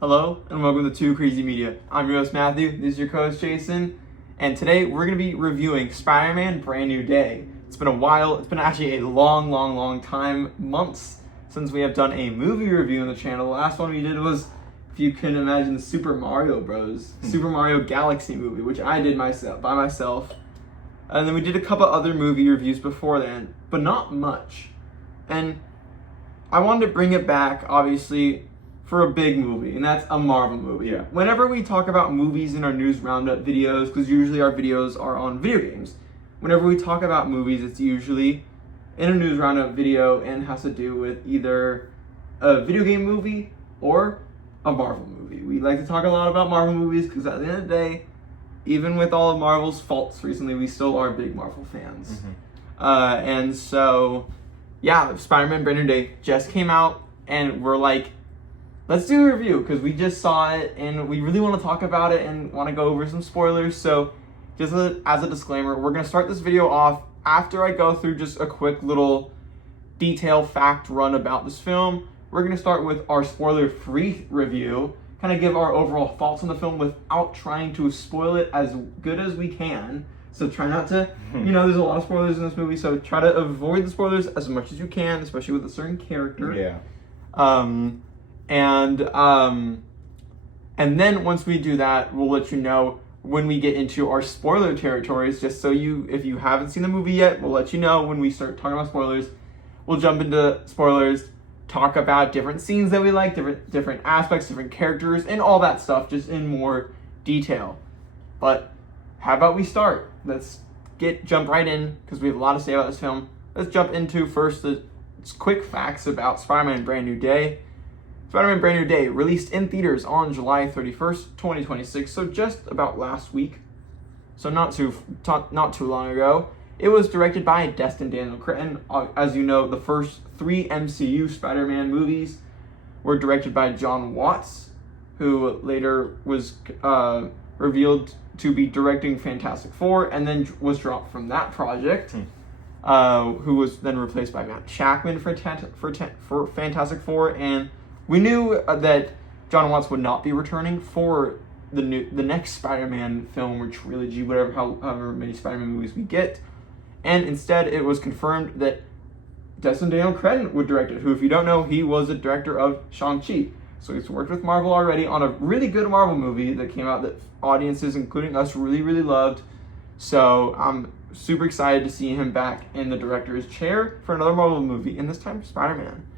Hello and welcome to 2CrazyMedia. I'm your host Matthew, this is your co-host Jason, and today we're going to be reviewing Spider-Man Brand New Day. It's been a while, it's been actually a long time, months, since we have done a movie review on the channel. The last one we did was, if you can imagine, the Super Mario Bros. Super Mario Galaxy movie, which I did by myself. And then we did a couple other movie reviews before then, but not much. And I wanted to bring it back, obviously, for a big movie, and that's a Marvel movie. Yeah. Whenever we talk about movies in our news roundup videos, because usually our videos are on video games, whenever we talk about movies, it's usually in a news roundup video and has to do with either a video game movie or a Marvel movie. We like to talk a lot about Marvel movies because at the end of the day, even with all of Marvel's faults recently, we still are big Marvel fans. And so, yeah, Spider-Man Brand New Day just came out, and we're like, let's do a review because we just saw it and we really want to talk about it and want to go over some spoilers. So just as a disclaimer, we're going to start this video off after I go through just a quick little detail fact run about this film. We're going to start with our spoiler-free review, kind of give our overall thoughts on the film without trying to spoil it as good as we can. So try not to, there's a lot of spoilers in this movie, so try to avoid the spoilers as much as you can, especially with a certain character. Yeah. And then once we do that, we'll let you know when we get into our spoiler territories, just so if you haven't seen the movie yet, we'll let you know when we start talking about spoilers. We'll jump into spoilers, talk about different scenes that we like, different aspects, different characters, and all that stuff, just in more detail. But how about we start? Let's jump right in, because we have a lot to say about this film. Let's jump into first the quick facts about Spider-Man Brand New Day. Spider-Man Brand New Day released in theaters on July 31st, 2026, so just about last week. So not too long ago. It was directed by Destin Daniel Cretton. As you know, the first 3 MCU Spider-Man movies were directed by John Watts, who later was revealed to be directing Fantastic Four and then was dropped from that project. Who was then replaced by Matt Shakman for Fantastic Four, and we knew that John Watts would not be returning for the next Spider-Man film or trilogy, however many Spider-Man movies we get, and instead it was confirmed that Destin Daniel Cretton would direct it, who, if you don't know, he was the director of Shang-Chi. So he's worked with Marvel already on a really good Marvel movie that came out that audiences, including us, really loved. So I'm super excited to see him back in the director's chair for another Marvel movie, and this time Spider-Man.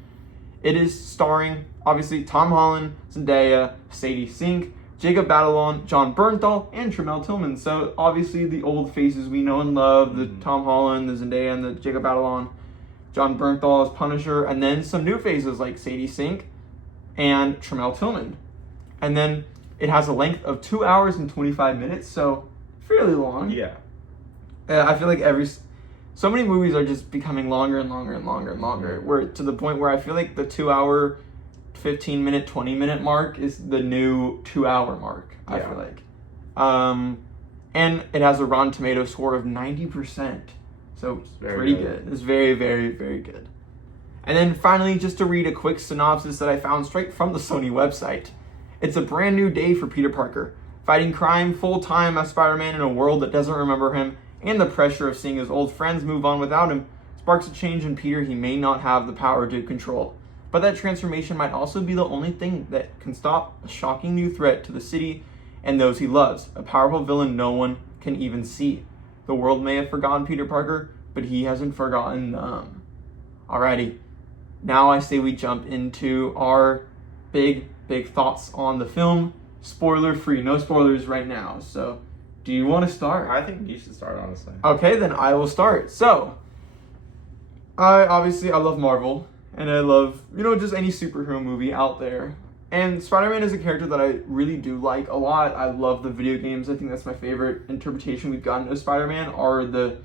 It is starring, obviously, Tom Holland, Zendaya, Sadie Sink, Jacob Batalon, John Bernthal, and Tremel Tillman. So obviously the old faces we know and love, the Tom Holland, the Zendaya, and the Jacob Batalon, John Bernthal as Punisher, and then some new faces like Sadie Sink and Tremel Tillman. And then it has a length of 2 hours and 25 minutes, so fairly long. Yeah. I feel like so many movies are just becoming longer and longer, where to the point where I feel like the 2 hour, 15 minute, 20 minute mark is the new 2 hour mark. I feel like. And it has a Rotten Tomatoes score of 90%. So it's pretty good. It's very good. And then finally, just to read a quick synopsis that I found straight from the Sony website. It's a brand new day for Peter Parker, fighting crime full-time as Spider-Man in a world that doesn't remember him, and the pressure of seeing his old friends move on without him sparks a change in Peter he may not have the power to control. But that transformation might also be the only thing that can stop a shocking new threat to the city and those he loves, a powerful villain no one can even see. The world may have forgotten Peter Parker, but he hasn't forgotten them. Alrighty, now I say we jump into our big thoughts on the film. Spoiler-free, no spoilers right now. So, do you want to start? I think you should start, honestly. Okay, then I will start. So, I love Marvel, and I love, just any superhero movie out there. And Spider-Man is a character that I really do like a lot. I love the video games. I think that's my favorite interpretation we've gotten of Spider-Man are the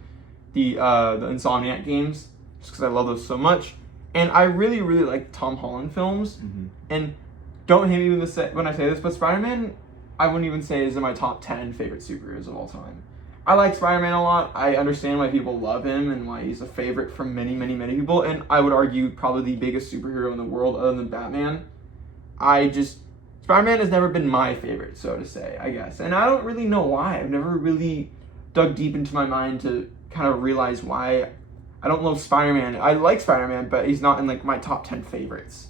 Insomniac games, just because I love those so much. And I really like Tom Holland films. And don't hate me when I say this, but Spider-Man, I wouldn't even say is in my top 10 favorite superheroes of all time. I like Spider-Man a lot. I understand why people love him and why he's a favorite from many people. And I would argue probably the biggest superhero in the world other than Batman. Spider-Man has never been my favorite, so to say, I guess. And I don't really know why. I've never really dug deep into my mind to kind of realize why I don't love Spider-Man. I like Spider-Man, but he's not in like my top 10 favorites.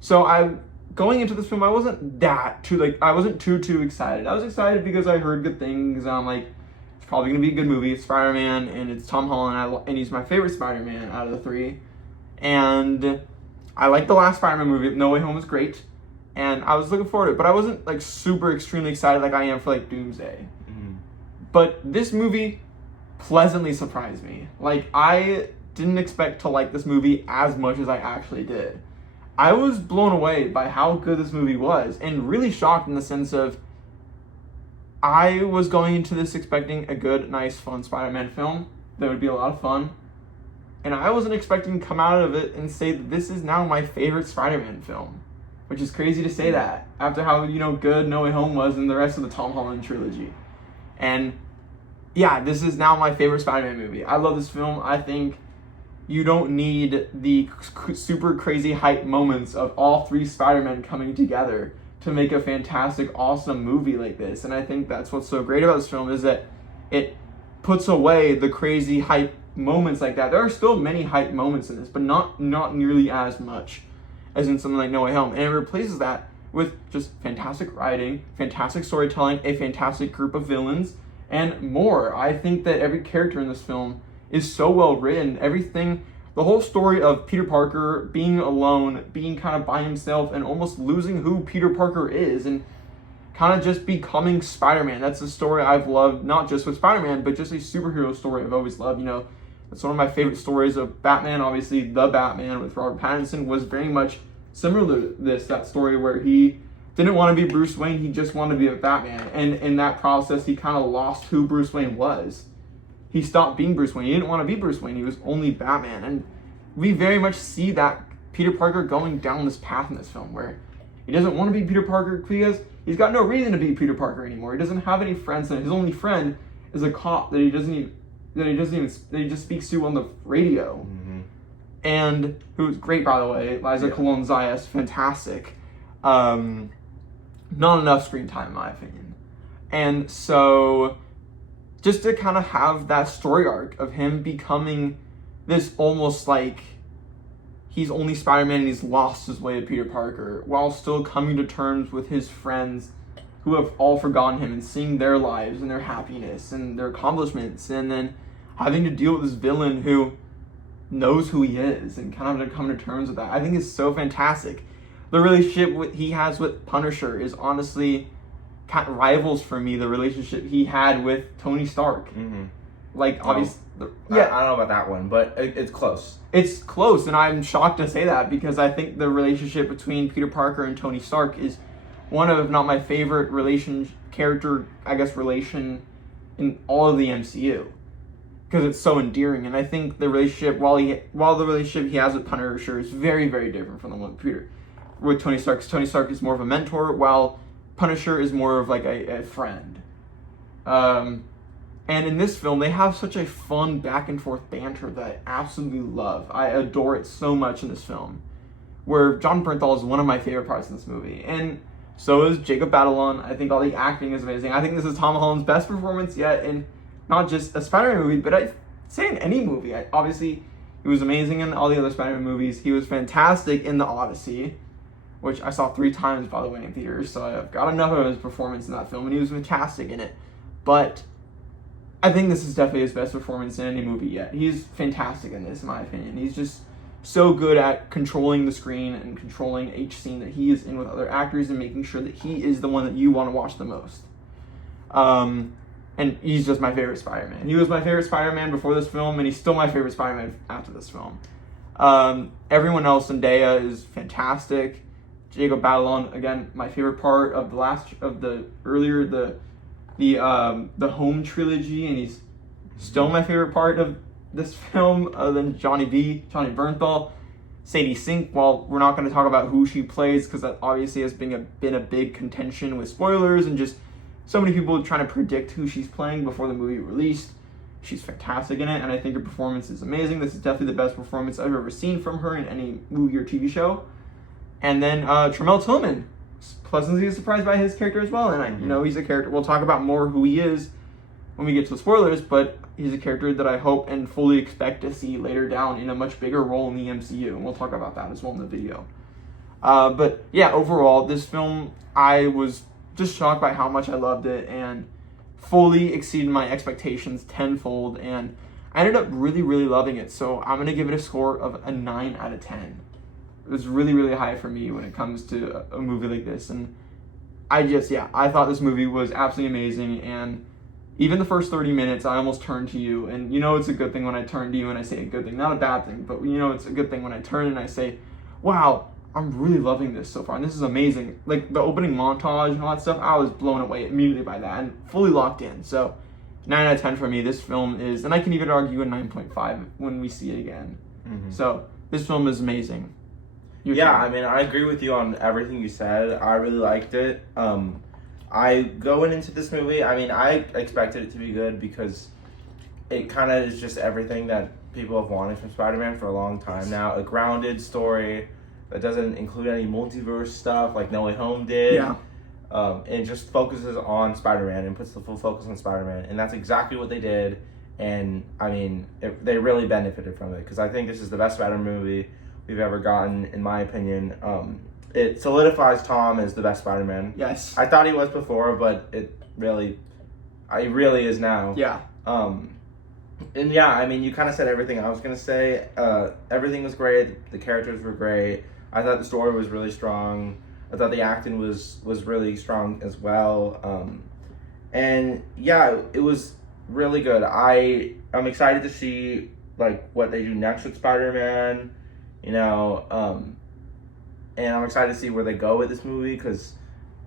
So going into this film, I wasn't too excited. I was excited because I heard good things. And I'm like, it's probably gonna be a good movie. It's Spider-Man, and it's Tom Holland, and he's my favorite Spider-Man out of the three. And I like the last Spider-Man movie. No Way Home was great, and I was looking forward to it. But I wasn't like super extremely excited like I am for like Doomsday. But this movie pleasantly surprised me. Like, I didn't expect to like this movie as much as I actually did. I was blown away by how good this movie was, and really shocked in the sense of I was going into this expecting a good, nice, fun Spider-Man film that would be a lot of fun. And I wasn't expecting to come out of it and say that this is now my favorite Spider-Man film. Which is crazy to say that after how, good No Way Home was and the rest of the Tom Holland trilogy. And yeah, this is now my favorite Spider-Man movie. I love this film. I think you don't need the super crazy hype moments of all three Spider-Men coming together to make a fantastic, awesome movie like this. And I think that's what's so great about this film is that it puts away the crazy hype moments like that. There are still many hype moments in this, but not nearly as much as in something like No Way Home. And it replaces that with just fantastic writing, fantastic storytelling, a fantastic group of villains, and more. I think that every character in this film is so well written. Everything, the whole story of Peter Parker being alone, being kind of by himself, and almost losing who Peter Parker is, and kind of just becoming Spider-Man. That's a story I've loved, not just with Spider-Man, but just a superhero story I've always loved. It's one of my favorite stories of Batman. Obviously, The Batman with Robert Pattinson was very much similar to this, that story where he didn't want to be Bruce Wayne, he just wanted to be a Batman. And in that process, he kind of lost who Bruce Wayne was. He stopped being Bruce Wayne. He didn't want to be Bruce Wayne. He was only Batman. And we very much see that Peter Parker going down this path in this film where he doesn't want to be Peter Parker because he's got no reason to be Peter Parker anymore. He doesn't have any friends, and his only friend is a cop that he just speaks to on the radio. And who's great, by the way. Liza Colon Zayas, fantastic. Not enough screen time, in my opinion. And so, just to kind of have that story arc of him becoming this almost like he's only Spider-Man and he's lost his way to Peter Parker, while still coming to terms with his friends who have all forgotten him and seeing their lives and their happiness and their accomplishments, and then having to deal with this villain who knows who he is and kind of to come to terms with that. I think is so fantastic. The relationship he has with Punisher is honestly kind of rivals for me the relationship he had with Tony Stark. Like, obviously, I don't know about that one, but it's close. It's close, and I'm shocked to say that because I think the relationship between Peter Parker and Tony Stark is one of, if not my favorite relation in all of the MCU. Because it's so endearing, and I think the relationship, while the relationship he has with Punisher is very, very different from the one with Tony Stark. Because Tony Stark is more of a mentor, while Punisher is more of like a friend. And in this film, they have such a fun back and forth banter that I absolutely love. I adore it so much in this film, where John Bernthal is one of my favorite parts in this movie, and so is Jacob Batalon. I think all the acting is amazing. I think this is Tom Holland's best performance yet in not just a Spider-Man movie, but I'd say in any movie. Obviously, he was amazing in all the other Spider-Man movies. He was fantastic in The Odyssey, which I saw 3 times, by the way, in theaters, so I've got enough of his performance in that film, and he was fantastic in it. But I think this is definitely his best performance in any movie yet. He's fantastic in this, in my opinion. He's just so good at controlling the screen and controlling each scene that he is in with other actors and making sure that he is the one that you want to watch the most. And he's just my favorite Spider-Man. He was my favorite Spider-Man before this film, and he's still my favorite Spider-Man after this film. Everyone else, Zendaya is fantastic. Jacob Batalon, again, my favorite part of the Home trilogy, and he's still my favorite part of this film, other than Johnny Bernthal. Sadie Sink, while we're not going to talk about who she plays, because that obviously has been a big contention with spoilers and just so many people trying to predict who she's playing before the movie released. She's fantastic in it, and I think her performance is amazing. This is definitely the best performance I've ever seen from her in any movie or TV show. And then Tramell Tillman, pleasantly surprised by his character as well. And he's a character. We'll talk about more who he is when we get to the spoilers, but he's a character that I hope and fully expect to see later down in a much bigger role in the MCU, and we'll talk about that as well in the video. But yeah, overall, this film, I was just shocked by how much I loved it, and fully exceeded my expectations tenfold, and I ended up really, really loving it. So I'm going to give it a score of a 9 out of 10. It was really, really high for me when it comes to a movie like this, and I thought this movie was absolutely amazing, and even the first 30 minutes, I almost turned to you, and it's a good thing when I turn to you and I say a good thing. Not a bad thing, but it's a good thing when I turn and I say, wow, I'm really loving this so far, and this is amazing. Like, the opening montage and all that stuff, I was blown away immediately by that, and fully locked in. So, 9 out of 10 for me. This film is, and I can even argue a 9.5 when we see it again. Mm-hmm. So, this film is amazing. I mean, I agree with you on everything you said. I really liked it. Going into this movie, I mean, I expected it to be good because it kind of is just everything that people have wanted from Spider-Man for a long time now. A grounded story that doesn't include any multiverse stuff like No Way Home did. Yeah. It just focuses on Spider-Man and puts the full focus on Spider-Man. And that's exactly what they did. And, I mean, they really benefited from it because I think this is the best Spider-Man movie we've ever gotten, in my opinion. It solidifies Tom as the best Spider-Man. Yes. I thought he was before, but he really is now. Yeah. And yeah, I mean, you kind of said everything I was going to say. Everything was great. The characters were great. I thought the story was really strong. I thought the acting was really strong as well. And yeah, it was really good. I'm excited to see like what they do next with Spider-Man, and I'm excited to see where they go with this movie because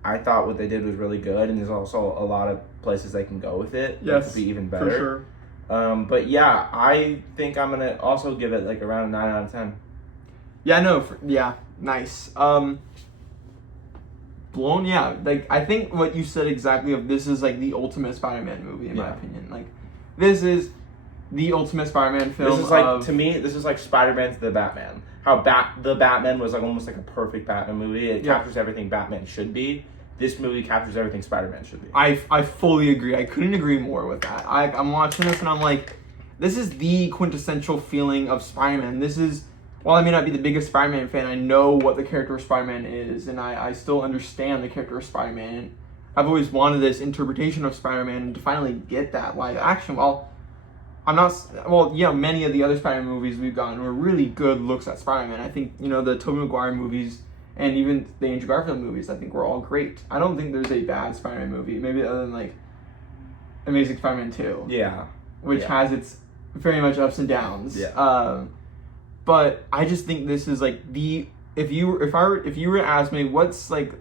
I thought what they did was really good, and there's also a lot of places they can go with it. Yes, that could be even better. For sure. But yeah, I think I'm gonna also give it like around a 9 out of 10. Yeah, no, nice. Blown, yeah. Like, I think what you said exactly of this is like the ultimate Spider-Man movie in my opinion. Like, this is the ultimate Spider-Man film. This is like, to me, this is like Spider-Man to the Batman. How the Batman was like almost like a perfect Batman movie. It captures everything Batman should be. This movie captures everything Spider-Man should be. I fully agree. I couldn't agree more with that. I'm watching this and I'm like, this is the quintessential feeling of Spider-Man. This is, while I may not be the biggest Spider-Man fan, I know what the character of Spider-Man is, and I still understand the character of Spider-Man. And I've always wanted this interpretation of Spider-Man, and to finally get that live action, many of the other Spider-Man movies we've gotten were really good looks at Spider-Man. I think, the Tobey Maguire movies and even the Andrew Garfield movies, I think were all great. I don't think there's a bad Spider-Man movie, maybe other than like Amazing Spider-Man 2. Yeah. Which has its very much ups and downs. Yeah. But I just think this is like if you were to ask me what's like,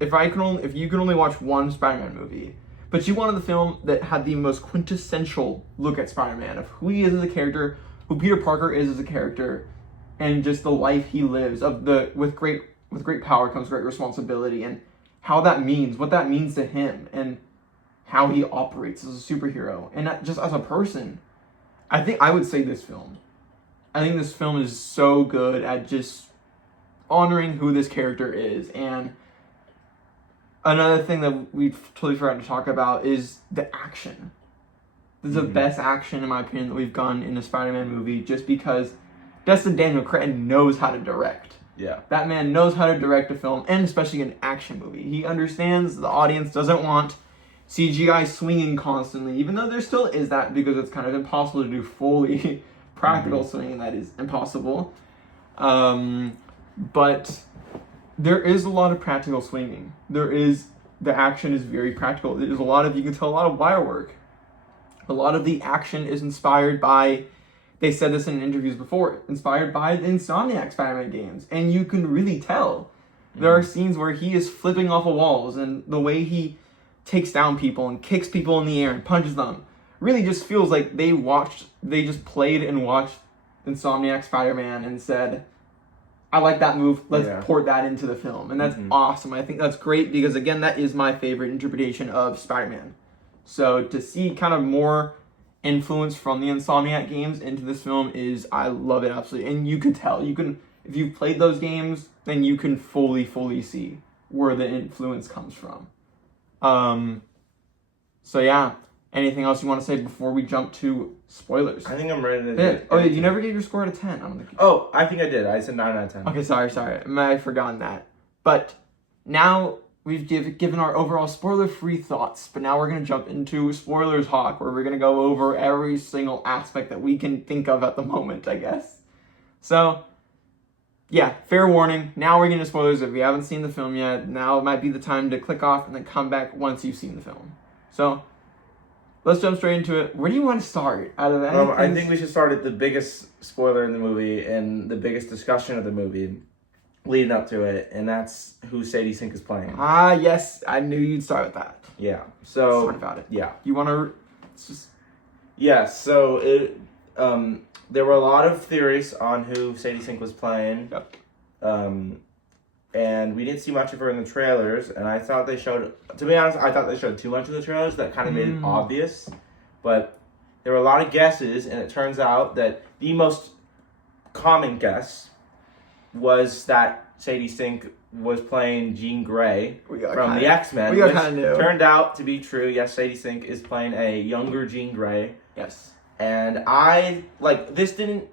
if you could only watch one Spider-Man movie, but you wanted the film that had the most quintessential look at Spider-Man, of who he is as a character, who Peter Parker is as a character, and just the life he lives, with great power comes great responsibility, and what that means to him, and how he operates as a superhero, and not just as a person. I think I would say this film. I think this film is so good at just honoring who this character is. And another thing that we've totally forgotten to talk about is the action. This is the best action, in my opinion, that we've gotten in a Spider-Man movie, just because Destin Daniel Cretton knows how to direct. Yeah. That man knows how to direct a film, and especially an action movie. He understands the audience doesn't want CGI swinging constantly, even though there still is that, because it's kind of impossible to do fully practical swinging. That is impossible. But there is a lot of practical swinging. The action is very practical. There's you can tell a lot of wire work. A lot of the action is inspired by, they said this in interviews before, inspired by the Insomniac Spider-Man games. And you can really tell. There are scenes where he is flipping off of walls, and the way he takes down people and kicks people in the air and punches them really just feels like they just played and watched Insomniac Spider-Man and said, I like that move, let's port that into the film. And that's awesome. I think that's great because, again, that is my favorite interpretation of Spider-Man. So to see kind of more influence from the Insomniac games into this film I love it absolutely. And you could tell, if you've played those games, then you can fully see where the influence comes from. So yeah, anything else you want to say before we jump to spoilers? I think I'm ready to. Yeah. Oh yeah, you never gave your score out of 10. I don't think. Oh, I think I did. I said 9 out of 10. Okay, sorry. I forgotten that. But now we've given our overall spoiler-free thoughts. But now we're gonna jump into spoilers talk, where we're gonna go over every single aspect that we can think of at the moment, I guess. So, yeah, fair warning. Now we're getting to spoilers. If you haven't seen the film yet, now might be the time to click off and then come back once you've seen the film. So, let's jump straight into it. Where do you want to start? Out of anything? I think we should start at the biggest spoiler in the movie and the biggest discussion of the movie leading up to it, and that's who Sadie Sink is playing. Ah, yes. I knew you'd start with that. Yeah. So Talk about it. Yeah. You want to... just... Yeah, so it there were a lot of theories on who Sadie Sink was playing. Yep. And we didn't see much of her in the trailers, and I thought they showed, to be honest, I thought they showed too much in the trailers that kind of made it obvious. But there were a lot of guesses, and it turns out that the most common guess was that Sadie Sink was playing Jean Grey from the X-Men. We got kind of new. Turned out to be true. Yes, Sadie Sink is playing a younger Jean Grey. Yes. And this didn't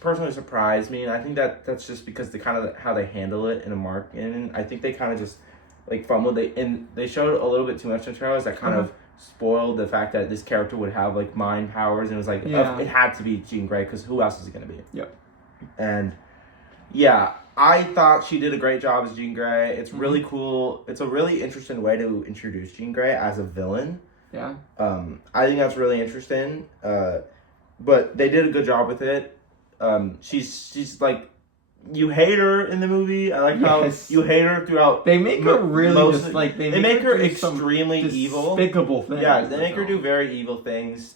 personally surprise me, and I think that's just because the kind of how they handle it in a marketing. I think they kind of just fumbled. They showed a little bit too much in trailers that kind of spoiled the fact that this character would have mind powers, and it was it had to be Jean Grey because who else is it going to be? Yep. And yeah, I thought she did a great job as Jean Grey. It's really cool. It's a really interesting way to introduce Jean Grey as a villain. Yeah. I think that's really interesting. But they did a good job with it. She's like, you hate her in the movie. I like how you hate her throughout. They make her really they make her extremely evil, despicable things. Yeah, they make her do very evil things.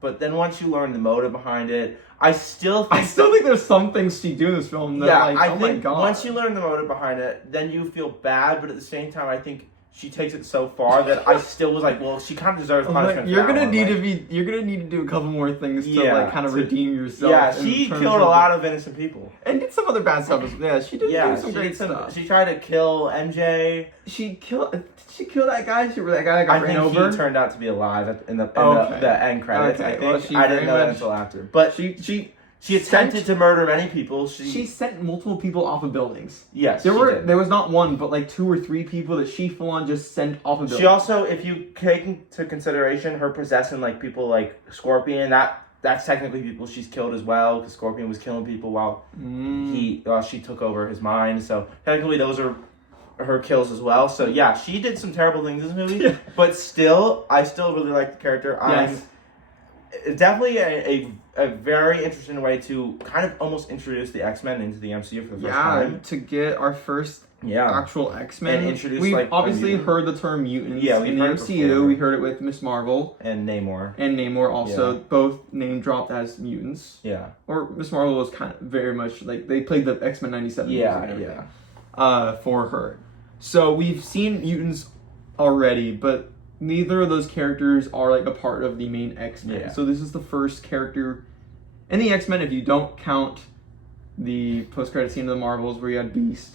But then once you learn the motive behind it, I still think there's some things she do in this film that I think my God. Once you learn the motive behind it, then you feel bad. But at the same time, I think she takes it so far that I still was like, well, she kind of deserves punishment. You're gonna need to do a couple more things to kind of redeem yourself. Yeah, she killed a lot of innocent people and did some other bad stuff. Yeah, she did do some great stuff. She tried to kill MJ. She killed that guy. That guy that got ran over. He turned out to be alive in the end credits. Okay. I think I didn't know that until after. But she attempted to murder many people. She sent multiple people off of buildings. Yes, there was not one, but 2 or 3 people that she full on just sent off of buildings. She also, if you take into consideration her possessing people like Scorpion, that's technically people she's killed as well, because Scorpion was killing people while she took over his mind. So technically those are her kills as well. So yeah, she did some terrible things in this movie. But still, I still really like the character. Yes. Definitely a very interesting way to kind of almost introduce the X-Men into the MCU for the first time. To get our first actual X-Men. And introduce, we've obviously heard the term mutants in the MCU. We heard it with Miss Marvel. And Namor. Also, both name dropped as mutants. Yeah. Or Miss Marvel was kind of very much they played the X-Men 97 music and everything. For her. So we've seen mutants already, but neither of those characters are a part of the main X-Men. Yeah. So this is the first character in the X-Men, if you don't count the post-credit scene of the Marvels where you had Beast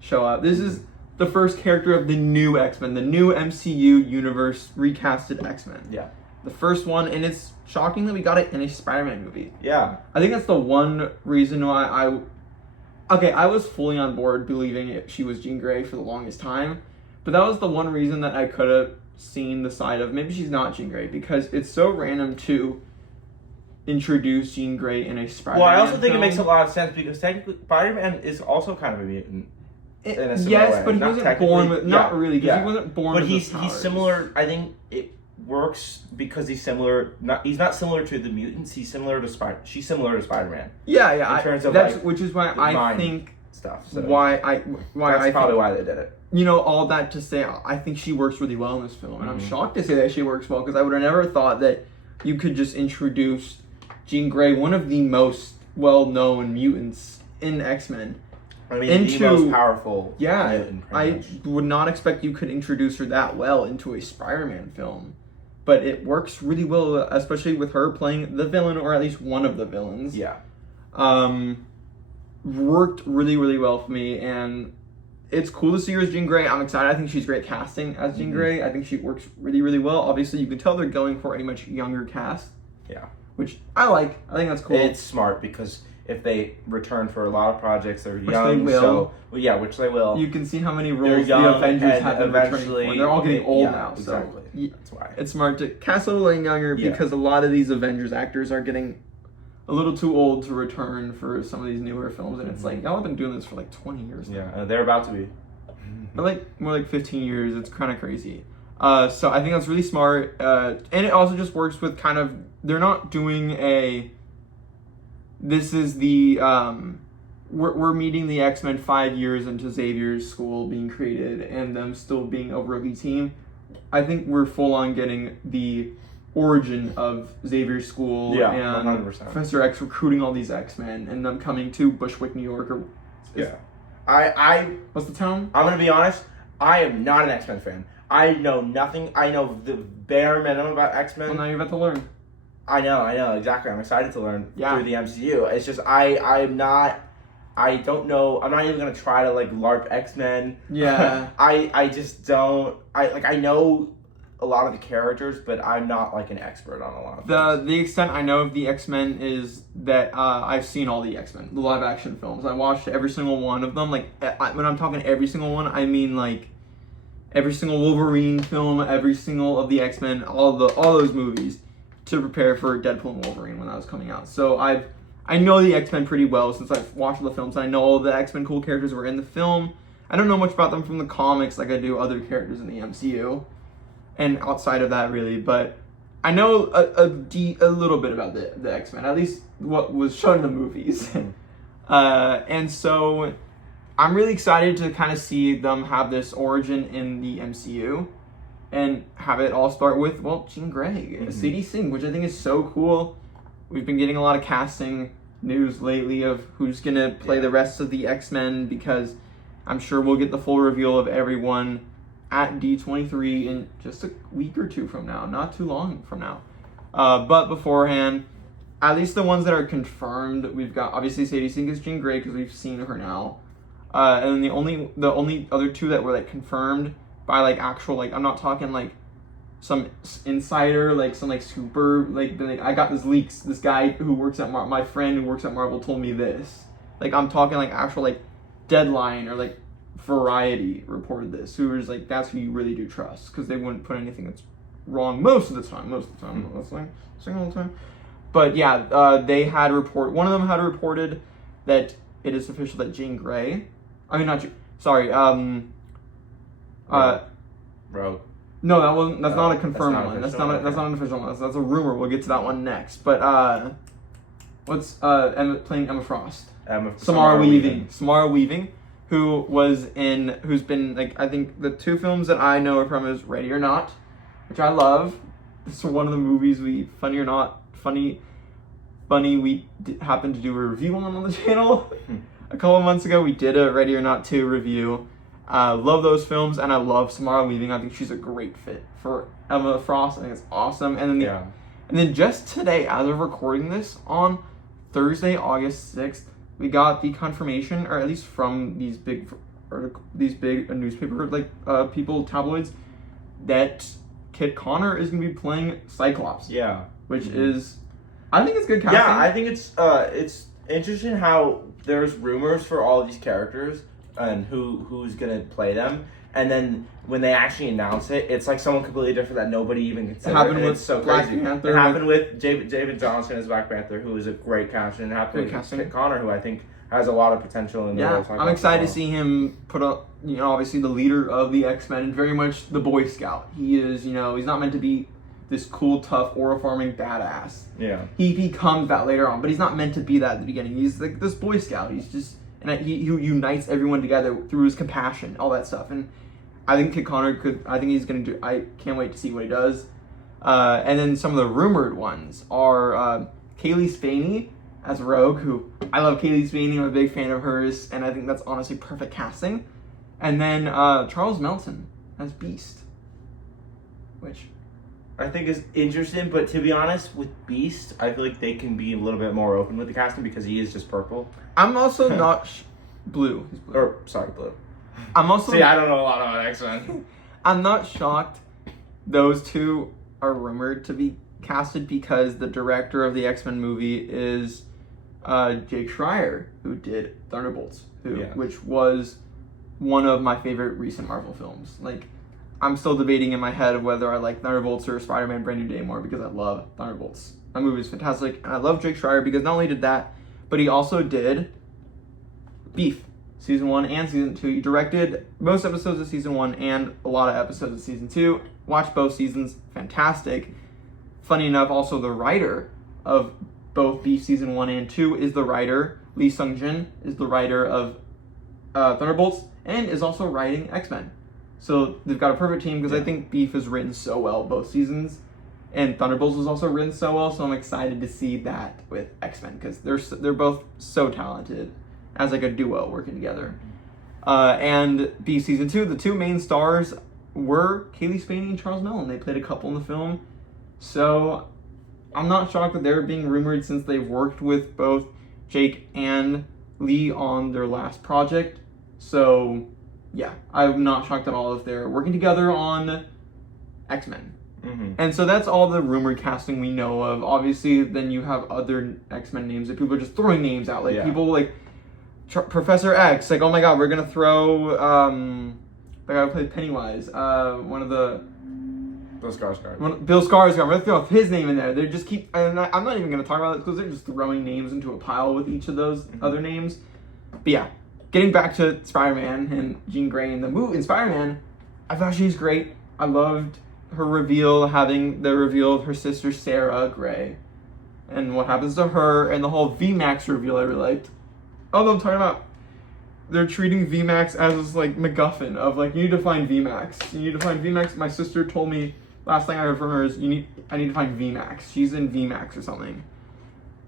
show up. This is the first character of the new X-Men, the new MCU universe recasted X-Men. Yeah. The first one, and it's shocking that we got it in a Spider-Man movie. Yeah. I think that's the one reason why I was fully on board believing she was Jean Grey for the longest time, but that was the one reason that I could have seen the side of maybe she's not Jean Grey, because it's so random to introduce Jean Grey in a Spider-Man Well, I also think film. it makes a lot of sense, because technically Spider-Man is also kind of a mutant. In a similar Yes, way. but he wasn't born with... Not really, because he wasn't born with those powers. But he's similar... I think it works because he's similar... He's not similar to the mutants, she's similar to Spider-Man. Yeah. In terms of, which is why I think... stuff. So That's probably why they did it. All that to say, I think she works really well in this film. And I'm shocked to say that she works well, because I would have never thought that you could just introduce Jean Grey, one of the most well-known mutants in X-Men. I mean, the most powerful mutant. I would not expect you could introduce her that well into a Spider-Man film. But it works really well, especially with her playing the villain, or at least one of the villains. Yeah. Worked really, really well for me, and it's cool to see her as Jean Grey. I'm excited. I think she's great casting as Jean Grey. I think she works really, really well. Obviously, you can tell they're going for a much younger cast. Yeah. Which I like. I think that's cool. It's smart because if they return for a lot of projects, they're Which young. they will. So, well, yeah, which they will. You can see how many They're roles young, the Avengers and have been eventually returning for. They're all getting old yeah, now. Exactly. So That's why. it's smart to cast a little younger Yeah. because a lot of these Avengers actors are getting a little too old to return for some of these newer films, and it's like y'all have been doing this for like 20 years now. Yeah, they're about to be. Or like more like 15 years. It's kind of crazy. So I think that's really smart, and it also just works with kind of they're not doing a. This is the we're meeting the X-Men 5 years into Xavier's school being created and them still being a rookie team. I think we're full on getting the origin of Xavier's school and 100%. Professor X recruiting all these X-Men and them coming to Bushwick, New York. Or Yeah. I what's the town? I'm gonna be honest. I am not an X-Men fan. I know nothing. I know the bare minimum about X-Men. Well, now you're about to learn. I know, exactly. I'm excited to learn Yeah. through the MCU. It's just I don't know. I'm not even gonna try to like LARP X-Men. Yeah. I just don't. I know a lot of the characters, but I'm not like an expert on a lot of things. The extent I know of the X-Men is that I've seen all the X-Men, the live action films. I watched every single one of them. Like when I'm talking every single one, I mean like every single Wolverine film, every single of the X-Men, all those movies to prepare for Deadpool and Wolverine when that was coming out. So I know the X-Men pretty well since I've watched all the films. I know all the X-Men cool characters were in the film. I don't know much about them from the comics like I do other characters in the MCU. And outside of that, really, but I know a little bit about the X-Men, at least what was shown in the movies. And so I'm really excited to kind of see them have this origin in the MCU and have it all start with, well, Jean Grey, Sadie Singh, which I think is so cool. We've been getting a lot of casting news lately of who's going to play the rest of the X-Men because I'm sure we'll get the full reveal of everyone at D23 in just a week or two from now, not too long from now. But beforehand, at least the ones that are confirmed, we've got obviously Sadie Sink is Jean Grey because we've seen her now, and then the only other two that were like confirmed by like actual like I'm not talking like some insider like some like super like I got this leaks. This guy who works at my friend who works at Marvel told me this. Like I'm talking like actual like Deadline or like Variety reported this. Who was like that's who you really do trust because they wouldn't put anything that's wrong most of the time. That's like saying all the time. But yeah, they had one of them had reported that it is official that Jean Grey, Rogue. No, that wasn't. That's not a confirmed that's not one. That's official, not. That's okay. not an official one. That's a rumor. We'll get to that one next. But what's playing Emma Frost? Samara Weaving, who's been like I think the two films that I know her from is Ready or Not, which I love. It's one of the movies we happened to do a review on the channel a couple months ago. We did a Ready or Not 2 review. Love those films, and I love Samara Weaving. I think she's a great fit for Emma Frost. I think it's awesome. And then just today, as of recording this on Thursday, August 6th, we got the confirmation, or at least from these big newspaper people, tabloids, that Kit Connor is going to be playing Cyclops. Yeah, which is, I think it's good casting. Yeah, I think it's interesting how there's rumors for all of these characters and who's gonna play them, and then when they actually announce it, it's like someone completely different that nobody even considered. It happened with it's so Black crazy. Panther. It happened with David Johnson as Black Panther, who is a great casting. It happened with casting. Kit Connor, who I think has a lot of potential in the role. I'm excited to see him put up. Obviously the leader of the X-Men, and very much the Boy Scout. He is, he's not meant to be this cool, tough, aura farming badass. Yeah. He becomes that later on, but he's not meant to be that at the beginning. He's like this Boy Scout. He's just, and he unites everyone together through his compassion, all that stuff. And I think Kit Connor I can't wait to see what he does. And then some of the rumored ones are Kaylee Spaney as Rogue, who I love Kaylee Spaney. I'm a big fan of hers, and I think that's honestly perfect casting. And then Charles Melton as Beast, which I think is interesting, but to be honest, with Beast, I feel like they can be a little bit more open with the casting because he is just purple. I'm also not blue. He's blue. Blue. I'm also See, I don't know a lot about X-Men. I'm not shocked those two are rumored to be casted because the director of the X-Men movie is Jake Schreier, who did Thunderbolts, which was one of my favorite recent Marvel films. Like, I'm still debating in my head of whether I like Thunderbolts or Spider-Man Brand New Day more because I love Thunderbolts. That movie is fantastic, and I love Jake Schreier because not only did that, but he also did Beef, Season 1 and Season 2. He directed most episodes of Season 1 and a lot of episodes of Season 2. Watched both seasons, fantastic. Funny enough, also the writer of both Beef Season 1 and 2 is the writer. Lee Sung-jin is the writer of Thunderbolts and is also writing X-Men. So they've got a perfect team because I think Beef is written so well both seasons. And Thunderbolts was also written so well, so I'm excited to see that with X-Men because they're both so talented as like a duo working together. And Beef Season 2, the two main stars were Kaylee Spaney and Charles Mellon. They played a couple in the film. So I'm not shocked that they're being rumored since they've worked with both Jake and Lee on their last project. So yeah, I'm not shocked at all if they're working together on X-Men. Mm-hmm. And so that's all the rumored casting we know of. Obviously, then you have other X-Men names that people are just throwing names out. Like people like Professor X. Like, oh my God, we're gonna throw the guy who played Pennywise. One of the Bill Skarsgård. Bill Skarsgård. We're gonna throw his name in there. They just keep. And I'm not even gonna talk about it because they're just throwing names into a pile with each of those other names. But yeah, getting back to Spider-Man and Jean Grey in the movie in Spider-Man, I thought she was great. I loved her reveal, having the reveal of her sister Sarah Grey, and what happens to her, and the whole VMAX reveal I really liked. Although I'm talking about, they're treating VMAX as this like MacGuffin of like, you need to find VMAX. You need to find VMAX. My sister told me last thing I heard from her is I need to find VMAX. She's in VMAX or something.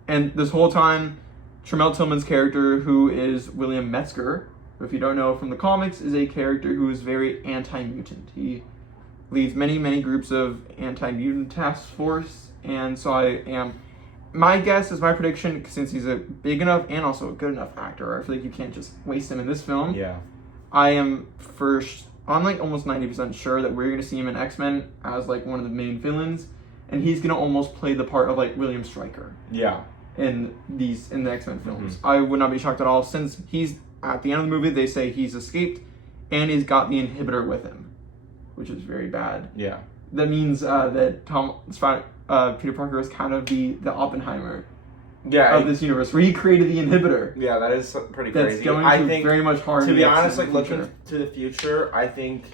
And this whole time, Tremel Tillman's character, who is William Metzger, who if you don't know from the comics, is a character who is very anti-mutant. He leads many groups of anti-mutant task force, and so my guess is my prediction, since he's a big enough and also a good enough actor, I feel like you can't just waste him in this film. Yeah. I'm like almost 90% sure that we're going to see him in X-Men as like one of the main villains, and he's going to almost play the part of like William Stryker. Yeah. In the X-Men films. I would not be shocked at all, since he's at the end of the movie, they say he's escaped and he's got the inhibitor with him, which is very bad. Yeah. That means that Peter Parker is kind of the Oppenheimer of this universe, where he created the inhibitor. Yeah, that is pretty that's crazy. Going I to think, very much hard. To be honest, like looking to the future, I think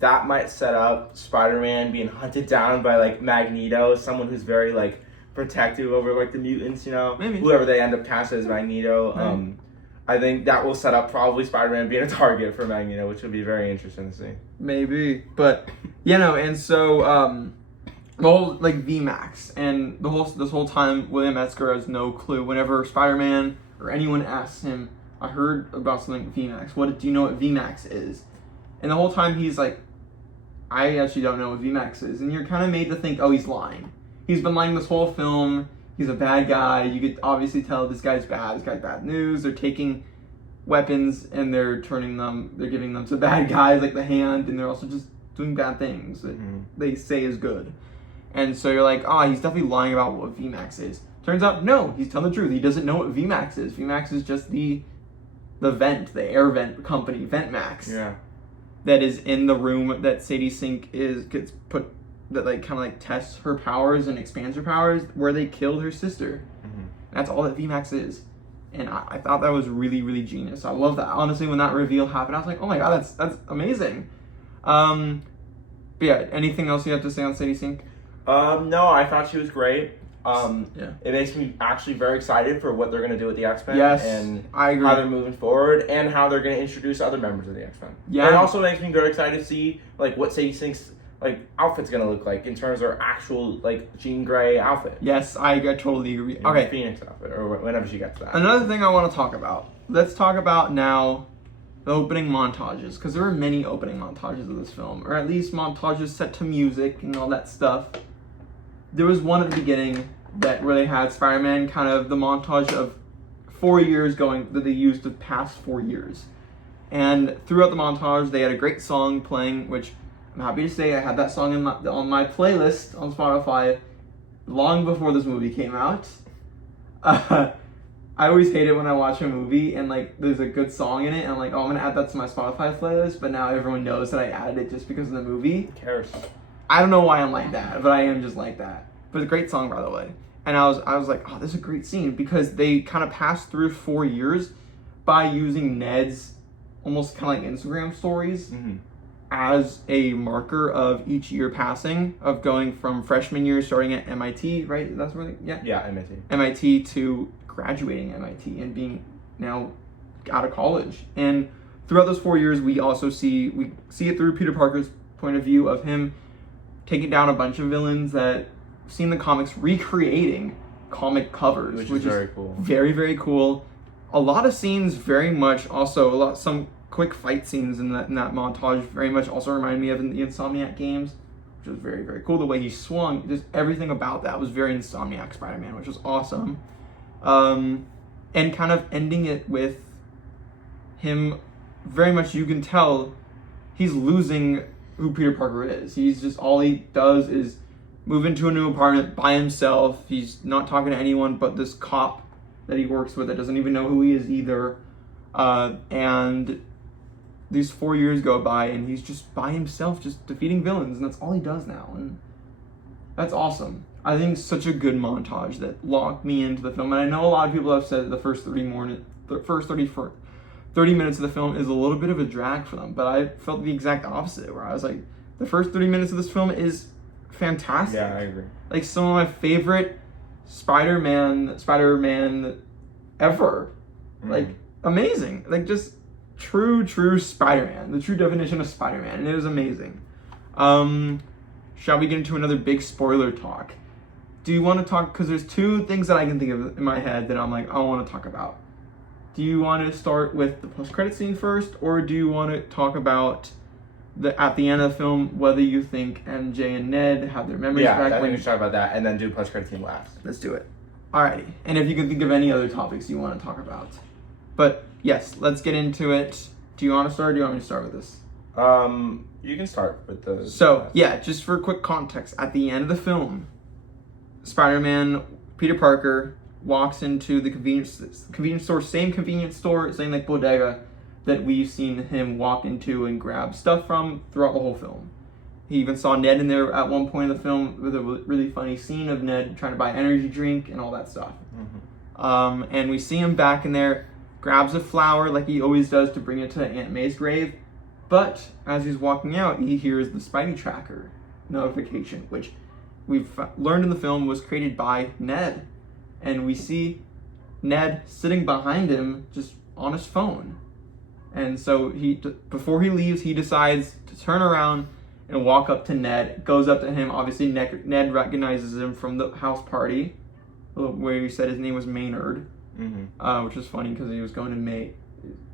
that might set up Spider-Man being hunted down by like Magneto, someone who's very like protective over like the mutants, you know, maybe whoever they end up casting as Magneto. I think that will set up probably Spider-Man being a target for Magneto, which would be very interesting to see. Maybe, but and so the whole like VMAX and this whole time William Metzger has no clue. Whenever Spider-Man or anyone asks him, I heard about something VMAX. Do you know what VMAX is? And the whole time he's like, I actually don't know what VMAX is. And you're kind of made to think, oh, he's lying. He's been lying this whole film. He's a bad guy. You could obviously tell this guy's bad. This guy's bad news. They're taking weapons and they're giving them to bad guys like the Hand, and they're also just doing bad things that they say is good. And so you're like, he's definitely lying about what VMAX is. Turns out, no, he's telling the truth. He doesn't know what VMAX is. VMAX is just the air vent company, VentMax. Yeah. That is in the room that Sadie Sink gets put, that like kind of like tests her powers and expands her powers, where they killed her sister. That's all that VMAX is. And I thought that was really genius. I love that. Honestly, when that reveal happened, I was like, oh my God, that's amazing. But yeah, anything else you have to say on Sadie Sink? No, I thought she was great. It makes me actually very excited for what they're going to do with the X-Men. Yes, and I agree. How they're moving forward and how they're going to introduce other members of the X-Men. Yeah. It also makes me very excited to see like what Sadie Sink's like outfit's going to look like in terms of her actual like Jean Grey outfit. Yes, I totally agree. Okay. Phoenix outfit, or whenever she gets that. Another thing I want to talk about. Let's talk about now the opening montages, because there were many opening montages of this film, or at least montages set to music and all that stuff. There was one at the beginning where they had Spider-Man, kind of the montage of 4 years going, that they used the past 4 years. And throughout the montage, they had a great song playing, which I'm happy to say I had that song on my playlist on Spotify long before this movie came out. I always hate it when I watch a movie and like there's a good song in it and I'm like, oh, I'm gonna add that to my Spotify playlist, but now everyone knows that I added it just because of the movie. Who cares? I don't know why I'm like that, but I am just like that. But it's a great song, by the way. And I was like, oh, this is a great scene because they kind of passed through 4 years by using Ned's almost kind of like Instagram stories as a marker of each year passing, of going from freshman year starting at MIT, right? That's where Yeah, MIT. MIT to graduating MIT and being now out of college. And throughout those 4 years, we see it through Peter Parker's point of view of him taking down a bunch of villains that we've seen the comics recreating comic covers, which is very cool. Very, very cool. A lot of scenes very much also, some quick fight scenes in that montage very much also remind me of the Insomniac games, which was very, very cool. The way he swung, just everything about that was very Insomniac Spider-Man, which was awesome. And kind of ending it with him, very much you can tell he's losing who Peter Parker is. He's just, all he does is move into a new apartment by himself. He's not talking to anyone but this cop that he works with that doesn't even know who he is either. And these 4 years go by and he's just by himself, just defeating villains, and that's all he does now. And that's awesome. I think it's such a good montage that locked me into the film. And I know a lot of people have said that the first 30 minutes of the film is a little bit of a drag for them, but I felt the exact opposite, where I was like, the first 30 minutes of this film is fantastic. Yeah, I agree. Like some of my favorite Spider-Man ever. Like amazing. Like just true Spider-Man. The true definition of Spider-Man. And it was amazing. Shall we get into another big spoiler talk? Do you want to talk, because there's two things that I can think of in my head that I'm like, I want to talk about. Do you want to start with the post-credit scene first, or do you want to talk about at the end of the film whether you think MJ and Ned have their memories back? Yeah, I think we should talk about that and then do post-credit scene last. Let's do it. Alrighty. And if you can think of any other topics you want to talk about. But yes, let's get into it. Do you want to start, or do you want me to start with this? You can start with the... So, yeah, just for quick context, at the end of the film, Spider-Man, Peter Parker, walks into the convenience store, same convenience store, same like bodega that we've seen him walk into and grab stuff from throughout the whole film. He even saw Ned in there at one point in the film with a really funny scene of Ned trying to buy energy drink and all that stuff. And we see him back in there, grabs a flower like he always does to bring it to Aunt May's grave. But as he's walking out, he hears the Spidey Tracker notification, which we've learned in the film was created by Ned. And we see Ned sitting behind him just on his phone. And so before he leaves, he decides to turn around and walk up to Ned, goes up to him. Obviously, Ned recognizes him from the house party, where he said his name was Maynard, which was funny because he was going to May,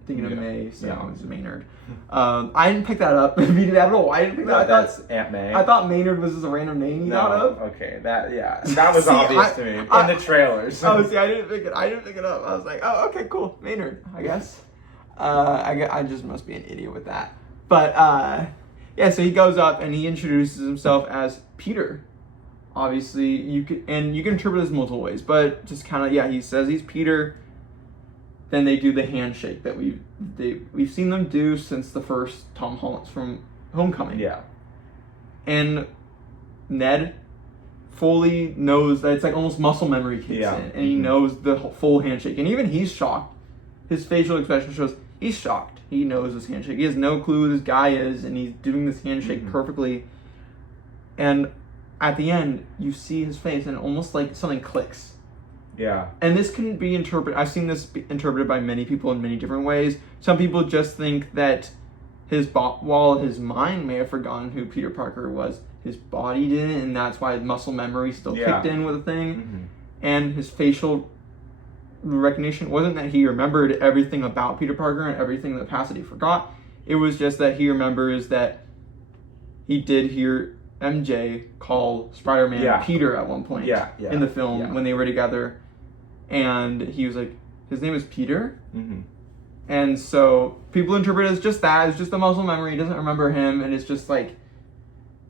thinking of May, so it was Maynard. I didn't pick that up. I don't know why I didn't pick that up. That's Aunt May. I thought Maynard was just a random name you thought of. Okay, that was obvious to me in the trailers. Oh, see, I didn't pick it up. I was like, oh, okay, cool, Maynard, I guess. I just must be an idiot with that. But yeah, so he goes up and he introduces himself as Peter. Obviously, you can interpret this multiple ways, but just kind of, he says he's Peter. Then they do the handshake that we've seen them do since the first Tom Holland's from Homecoming. Yeah. And Ned fully knows that it's like almost muscle memory kicks in, and he knows the full handshake. And even he's shocked. His facial expression shows he's shocked. He knows this handshake. He has no clue who this guy is, and he's doing this handshake perfectly. And at the end, you see his face, and almost like something clicks. Yeah. And this can be interpreted, I've seen this interpreted by many people in many different ways. Some people just think that while his mind may have forgotten who Peter Parker was, his body didn't, and that's why muscle memory still kicked in with the thing. And his facial recognition wasn't that he remembered everything about Peter Parker and everything that passed that he forgot. It was just that he remembers that he did hear MJ call Spider-Man Peter at one point in the film when they were together. And he was like, his name is Peter? And And so people interpret it as just that. It's just a muscle memory. He doesn't remember him, and it's just like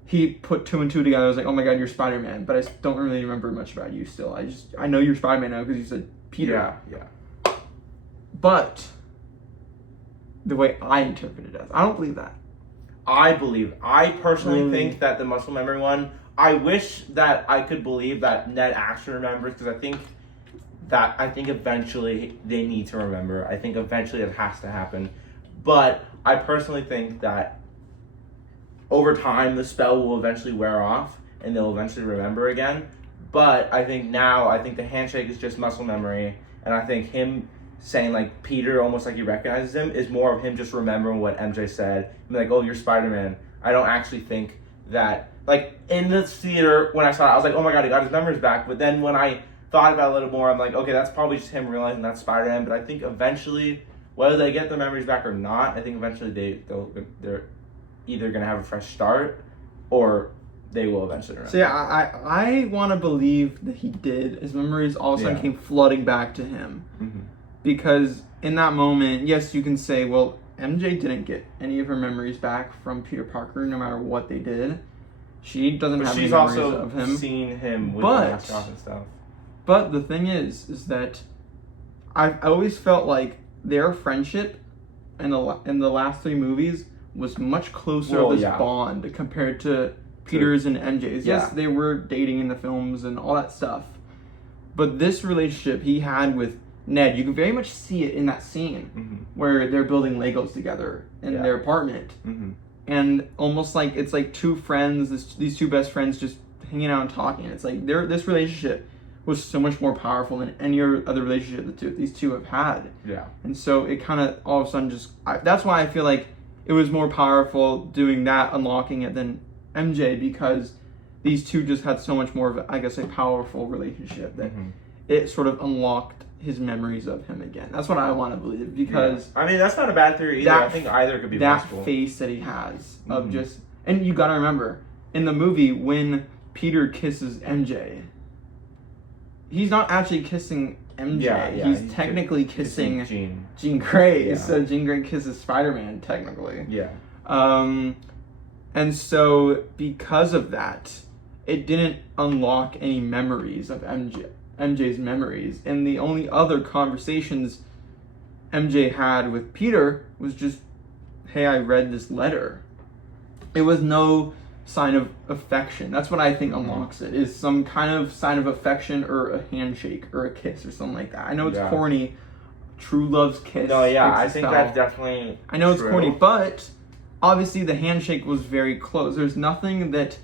he put 2 and 2 together. I was like, oh my god, you're Spider-Man, but I don't really remember much about you still. I know you're Spider-Man now because you said Peter. Yeah. But the way I interpret it as, I don't believe that. I personally think that the muscle memory one, I wish that I could believe that Ned actually remembers, because I think eventually they need to remember. I think eventually it has to happen. But I personally think that over time the spell will eventually wear off and they'll eventually remember again. But I think the handshake is just muscle memory, and I think him saying like Peter, almost like he recognizes him, is more of him just remembering what MJ said. And like, oh, you're Spider-Man. I don't actually think that, like, in the theater when I saw it, I was like, oh my god, he got his memories back. But then when I thought about it a little more, I'm like, okay, that's probably just him realizing that's Spider-Man. But I think eventually, whether they get their memories back or not, I think eventually they're either gonna have a fresh start or they will eventually remember. So yeah, I want to believe that he did. His memories all of a sudden came flooding back to him. Mm-hmm. Because in that moment, yes, you can say, well, MJ didn't get any of her memories back from Peter Parker, no matter what they did. She doesn't have any memories of him. She's also seen him with the mask off and stuff. But the thing is that I always felt like their friendship in the last 3 movies was much closer of this bond compared to Peter's and MJ's. Yeah. Yes, they were dating in the films and all that stuff. But this relationship he had with Ned, you can very much see it in that scene where they're building Legos together in their apartment. Mm-hmm. And almost like it's like 2 friends, these 2 best friends just hanging out and talking. It's like this relationship was so much more powerful than any other relationship these two have had. Yeah. And so it kind of all of a sudden that's why I feel like it was more powerful doing that, unlocking it, than MJ, because these 2 just had so much more of a powerful relationship that it sort of unlocked his memories of him again. That's what I want to believe, because I mean, that's not a bad theory either. I think either could be possible. That face that he has of just, and you got to remember in the movie when Peter kisses MJ, he's not actually kissing MJ. Yeah, he's technically kissing Jean Grey. Yeah. So Jean Grey kisses Spider-Man technically. Yeah. And so because of that, it didn't unlock any memories of MJ's memories, and the only other conversations MJ had with Peter was just, hey, I read this letter. It was no sign of affection. That's what I think unlocks it, is some kind of sign of affection or a handshake or a kiss or something like that. I know it's corny. True love's kiss. No, yeah, I think that's definitely I know it's corny, but obviously the handshake was very close. There's nothing that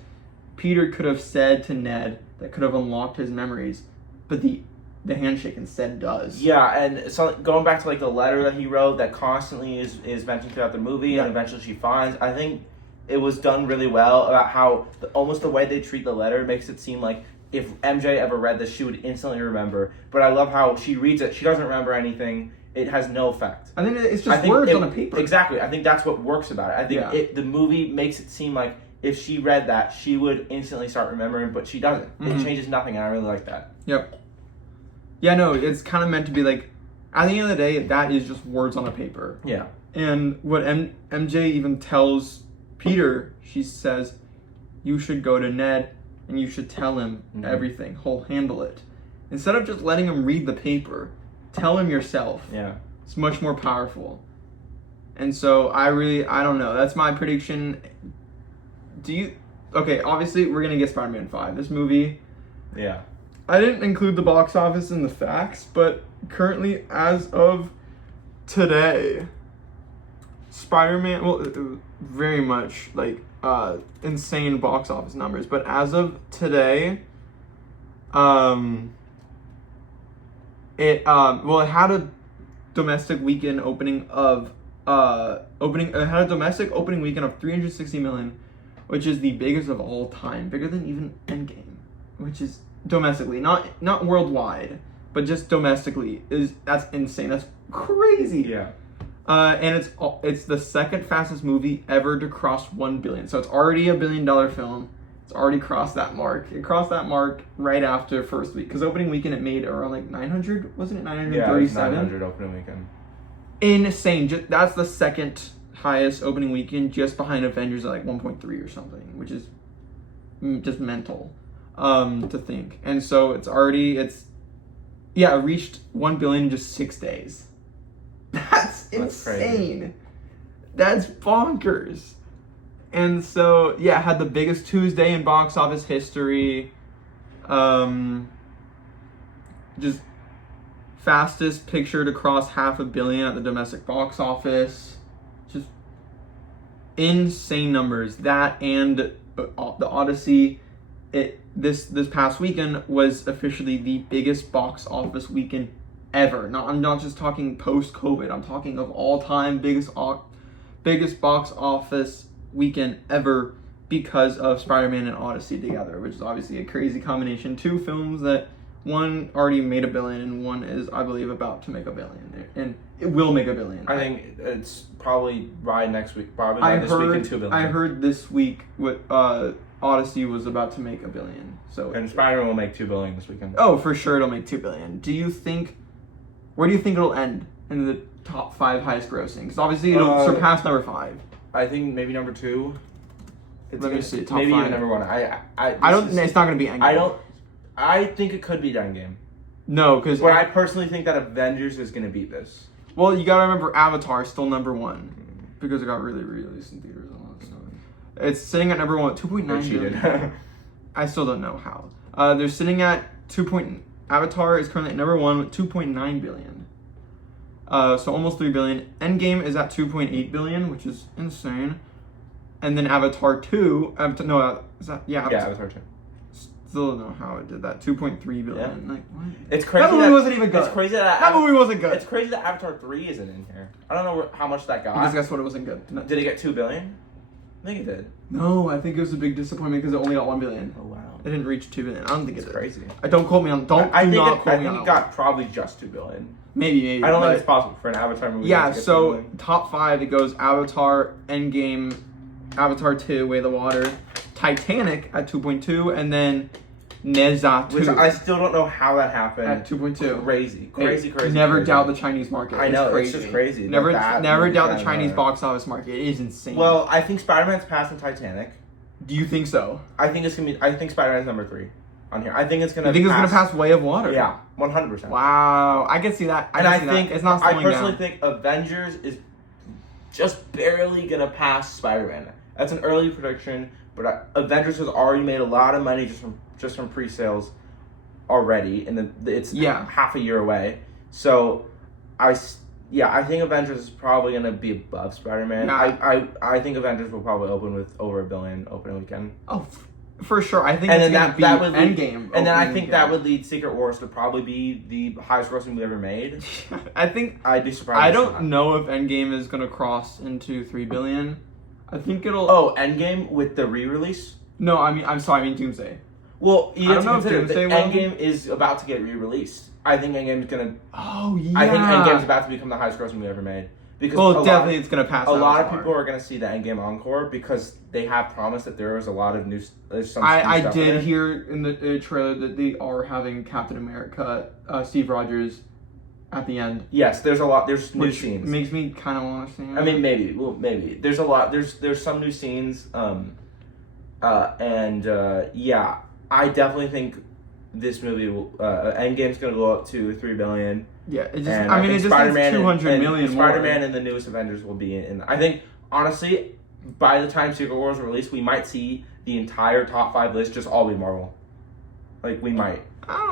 Peter could have said to Ned that could have unlocked his memories, but the handshake instead does. Yeah, and so going back to like the letter that he wrote that constantly is mentioned throughout the movie, and eventually she finds, I think it was done really well about how almost the way they treat the letter makes it seem like if MJ ever read this, she would instantly remember. But I love how she reads it, she doesn't remember anything. It has no effect. I think it's just words on a paper. Exactly. I think that's what works about it. I think the movie makes it seem like if she read that, she would instantly start remembering, but she doesn't. It changes nothing, and I really like that. Yep. Yeah, no, it's kind of meant to be like, at the end of the day, that is just words on a paper. Yeah. And what MJ even tells Peter, she says, you should go to Ned and you should tell him everything. He'll handle it. Instead of just letting him read the paper, tell him yourself. Yeah. It's much more powerful. And so I don't know. That's my prediction. Okay, obviously we're going to get Spider-Man 5. This movie. Yeah. I didn't include the box office in the facts, but currently, as of today, Spider-Man, well, very much like insane box office numbers, but as of today, it had a domestic weekend opening of it had a domestic opening weekend of 360 million, which is the biggest of all time, bigger than even Endgame, which is domestically, not worldwide, but just domestically. That's insane. That's crazy. Yeah. And it's the second fastest movie ever to cross 1 billion. So it's already a $1 billion film. It's already crossed that mark. It crossed that mark right after first week, because opening weekend it made around like 900, wasn't it? 937. Yeah, 900 opening weekend. insane. That's the second highest opening weekend, just behind Avengers at like 1.3 or something, which is just mental to think. And so it reached 1 billion in just 6 days. That's insane. Crazy. That's bonkers. And so it had the biggest Tuesday in box office history. Just fastest picture to cross 500 million at the domestic box office. Just insane numbers. That and the Odyssey. This past weekend was officially the biggest box office weekend ever. I'm not just talking post-COVID. I'm talking of all time biggest box office weekend ever because of Spider-Man and Odyssey together, which is obviously a crazy combination. Two films that one already made $1 billion and one is, I believe, about to make $1 billion, and it will make $1 billion. I think it's probably by next week. Probably by this week in 2 billion. I heard this week what Odyssey was about to make $1 billion. So and Spider-Man will make 2 billion this weekend. Oh, for sure, it'll make $2 billion. Where do you think it'll end in the top 5 highest grossing? Because obviously it'll surpass number 5. I think maybe number 2. Let me see. Top maybe 5. even number 1. It's not going to be Endgame. I think it could be Endgame. No, because I personally think that Avengers is going to beat this. Well, you got to remember Avatar is still number 1 because it got really released in theaters and all that stuff. It's sitting at number 1 at 2.9 billion. I still don't know how. They're sitting at Avatar is currently at number 1 with 2.9 billion. So almost 3 billion. Endgame is at 2.8 billion, which is insane. And then Avatar 2, Avatar 2. Still don't know how it did that. 2.3 billion. Yeah. Like, what? It's crazy. That movie wasn't even good. It's crazy that movie wasn't good. It's crazy that Avatar 3 isn't in here. I don't know how much that got. Just guess what? It wasn't good. No. Did it get 2 billion? I think it did. No, I think it was a big disappointment because it only got 1 billion. Oh wow. It didn't reach 2 billion. I don't think it's crazy. Don't quote me on. I think it got probably just 2 billion. Maybe. I don't think it's possible for an Avatar movie. Yeah. To get So 2 billion. top 5, it goes Avatar, Endgame, Avatar 2, Way of the Water, Titanic at 2.2, and then Neza 2. Which I still don't know how that happened. At 2.2. Crazy. Never doubt the Chinese market. I know, it's just crazy. Never doubt the Chinese box office market. It is insane. Well, I think Spider-Man's passing Titanic. Do you think so? I think Spider-Man's number 3 on here. I think it's gonna. You think it's gonna pass Way of Water? Yeah, 100%. Wow, I can see that. I think it's not slowing I personally down. think Avengers is just barely gonna pass Spider-Man. That's an early prediction, but Avengers has already made a lot of money just from pre-sales already, and it's half a year away. So I think Avengers is probably gonna be above Spider-Man. Yeah. I think Avengers will probably open with over $1 billion opening weekend. Oh, for sure. I think and it's then that would lead, Endgame. And then I think that would lead Secret Wars to probably be the highest grossing movie ever made. I'd be surprised. I don't know if Endgame is gonna cross into 3 billion. I think it'll. Oh, Endgame with the re-release? No, I mean Doomsday. Well, you have to consider that Doomsday Endgame is about to get re-released. I think Endgame's gonna. Oh yeah. I think Endgame's about to become the highest grossing movie ever made. Because definitely it's gonna pass. A lot of people are gonna see the Endgame encore because they have promised that there was a lot of new. I did hear in the trailer that they are having Captain America, Steve Rogers, at the end. Yes, there's a lot. There's new scenes. Makes me kind of want to see it. I mean, maybe. Well, maybe. There's a lot. There's some new scenes. Yeah, I definitely think this movie will. Endgame's gonna go up to 3 billion. Yeah, it just. I mean, it just needs 200 million more. Spider-Man and the newest Avengers will be in. I think honestly, by the time Secret Wars release, we might see the entire top 5 list just all be Marvel. Like we might.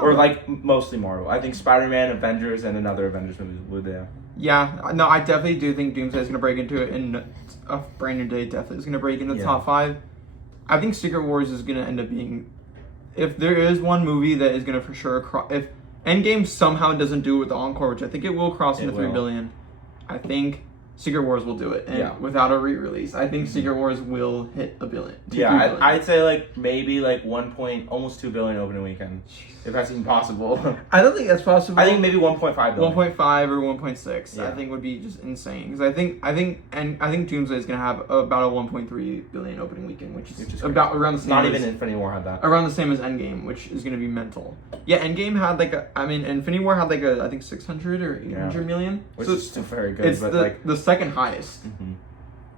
Or like mostly Marvel. I think Spider-Man, Avengers, and another Avengers movie would. Yeah, no, I definitely do think Doomsday is gonna break into it, and a brand new day definitely is gonna break into the top 5. I think Secret Wars is gonna end up being, if there is one movie that is gonna for sure if Endgame somehow doesn't do it with the encore, which I think it will cross into 3 billion. I think Secret Wars will do it, and without a re-release, I think Secret Wars will hit $1 billion. I'd say like maybe like almost $2 billion opening weekend, if that's even possible. I don't think that's possible. I think maybe 1.5 billion. 1.5 or 1.6. Yeah. I think would be just insane because I think Doomsday is gonna have about a 1.3 billion opening weekend, which is about around the same. Not even Infinity War had that. Around the same as Endgame, which is gonna be mental. Yeah, Endgame had Infinity War had I think 600 or 800 million, which is still very good. It's but the second highest,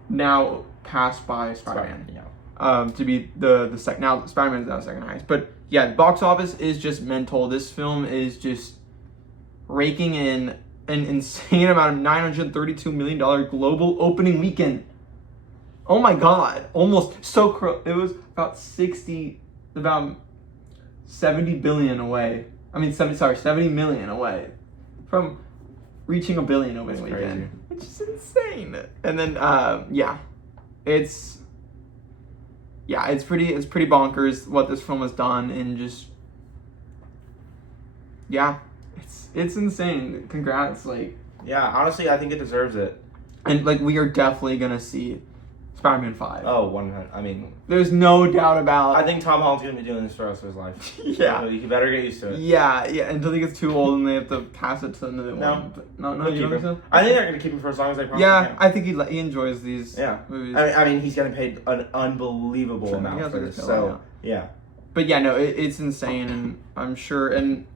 now passed by Spider-Man. To be the second. Now Spider-Man is now second highest, but yeah, the box office is just mental. This film is just raking in an insane amount of $932 million global opening weekend. Oh my god, almost it was about 70 billion away. 70 million away from reaching $1 billion opening weekend, which is insane. And then it's pretty bonkers what this film has done, and just it's insane. Congrats, honestly, I think it deserves it. And we are definitely gonna see Spider-Man 5. Oh, 100. There's no doubt about. I think Tom Holland's gonna be doing this for the rest of his life. Yeah, so you better get used to it. Yeah, until he gets too old and they have to pass it to another one. No, you don't think so? I think they're gonna keep him for as long as they possibly can. I think he enjoys these movies. I mean, he's getting paid an unbelievable amount for this. So yeah. But yeah, no, it's insane, and I'm sure. And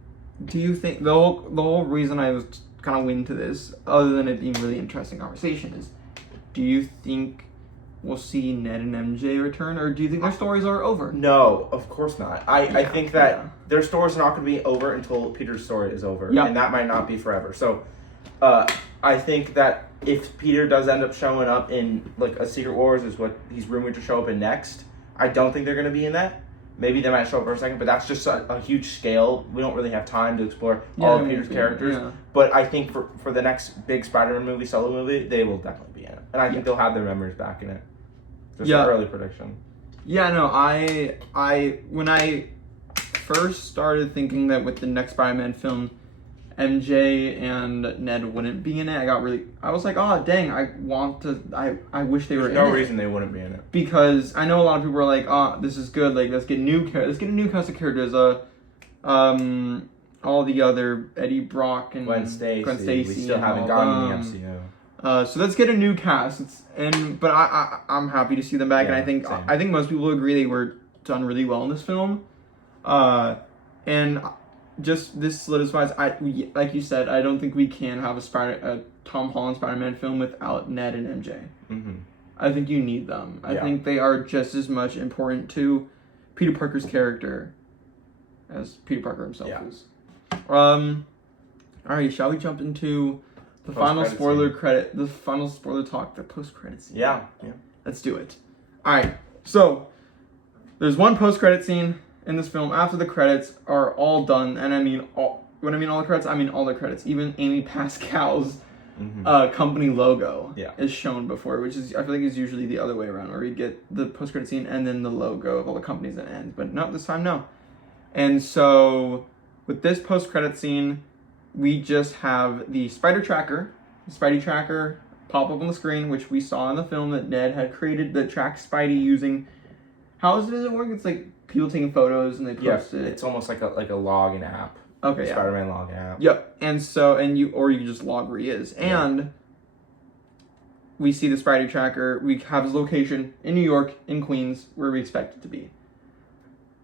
do you think the whole reason I was kind of into this, other than it being really interesting conversation, is do you think we'll see Ned and MJ return, or do you think their stories are over? No, of course not. I think that their stories are not going to be over until Peter's story is over, and that might not be forever. So, I think that if Peter does end up showing up in a Secret Wars, is what he's rumored to show up in next, I don't think they're going to be in that. Maybe they might show up for a second, but that's just a huge scale. We don't really have time to explore all of Peter's characters. Yeah. But I think for the next big Spider-Man movie, solo movie, they will definitely be in it. And I think they'll have their memories back in it. Just an early prediction. Yeah, no, when I first started thinking that with the next Spider-Man film, MJ and Ned wouldn't be in it, I was like, oh dang, I wish they were in it. There's no reason they wouldn't be in it. Because I know a lot of people are like, oh, this is good, let's get a new cast of characters, all the other Eddie Brock and Gwen Stacy. We still haven't gotten the MCU. So let's get a new cast. But I'm happy to see them back, and I think most people agree they were done really well in this film. And just this solidifies. Like you said, I don't think we can have a Tom Holland Spider-Man film without Ned and MJ. Mm-hmm. I think you need them. I think they are just as much important to Peter Parker's character as Peter Parker himself is. All right, shall we jump into the final spoiler talk, the post-credit scene? Yeah. Let's do it. All right, so there's one post-credit scene in this film after the credits are all done, and when I mean all the credits, I mean all the credits. Even Amy Pascal's company logo is shown before, which is, I feel like, is usually the other way around, where you get the post-credit scene and then the logo of all the companies that end. But no, this time no. And so with this post-credit scene, we just have the Spidey tracker pop up on the screen, which we saw in the film that Ned had created, that tracks Spidey using. How does it work? It's like people taking photos and they post it. It's almost like a login app. Okay, Spider-Man login app. Yep. And so, you can just log where he is. And we see the Spidey tracker. We have his location in New York, in Queens, where we expect it to be.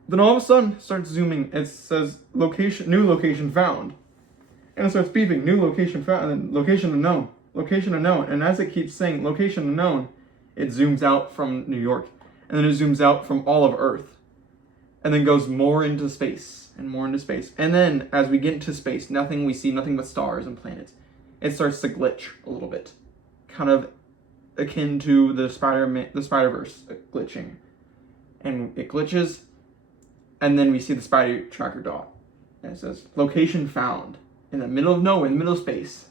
Then all of a sudden, it starts zooming. It says new location found. And it starts beeping, new location found, and then location unknown. And as it keeps saying location unknown, it zooms out from New York. And then it zooms out from all of Earth. And then goes more into space, and more into space. And then, as we get into space, we see nothing but stars and planets. It starts to glitch a little bit. Kind of akin to the Spider-Verse glitching. And it glitches, and then we see the Spidey tracker dot. And it says, location found. In the middle of nowhere, in the middle of space.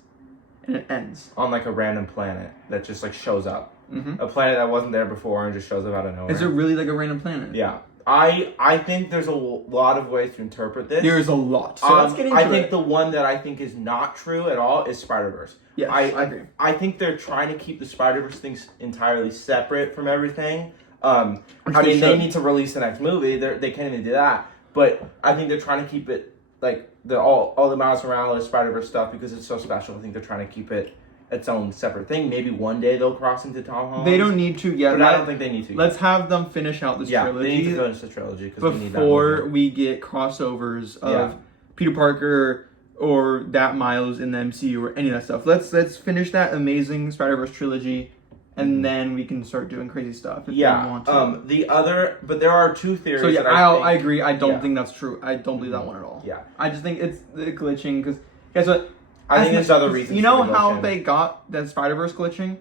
And it ends. On a random planet that just shows up. Mm-hmm. A planet that wasn't there before and just shows up out of nowhere. Is it really a random planet? Yeah. I think there's a lot of ways to interpret this. There's a lot. So let's get into I think it. the one that I think is not true at all is Spider-Verse. Yes, I agree. I think they're trying to keep the Spider-Verse things entirely separate from everything. I mean, they need to release the next movie. They can't even do that. But I think they're trying to keep it like all the Miles Morales Spider-Verse stuff because it's so special. I think they're trying to keep it its own separate thing. Maybe one day they'll cross into Tom Holland. They don't need to yet. But I don't think they need to yet. Let's have them finish out this trilogy. They need to finish the trilogy before we get crossovers of Peter Parker or that Miles in the MCU or any of that stuff. Let's finish that amazing Spider-Verse trilogy, and then we can start doing crazy stuff if we want to. But there are two theories. So that I agree. I don't think that's true. I don't believe that one at all. Yeah. I just think it's the glitching because guess what? I think there's other reasons. You know how they got that Spider-Verse glitching?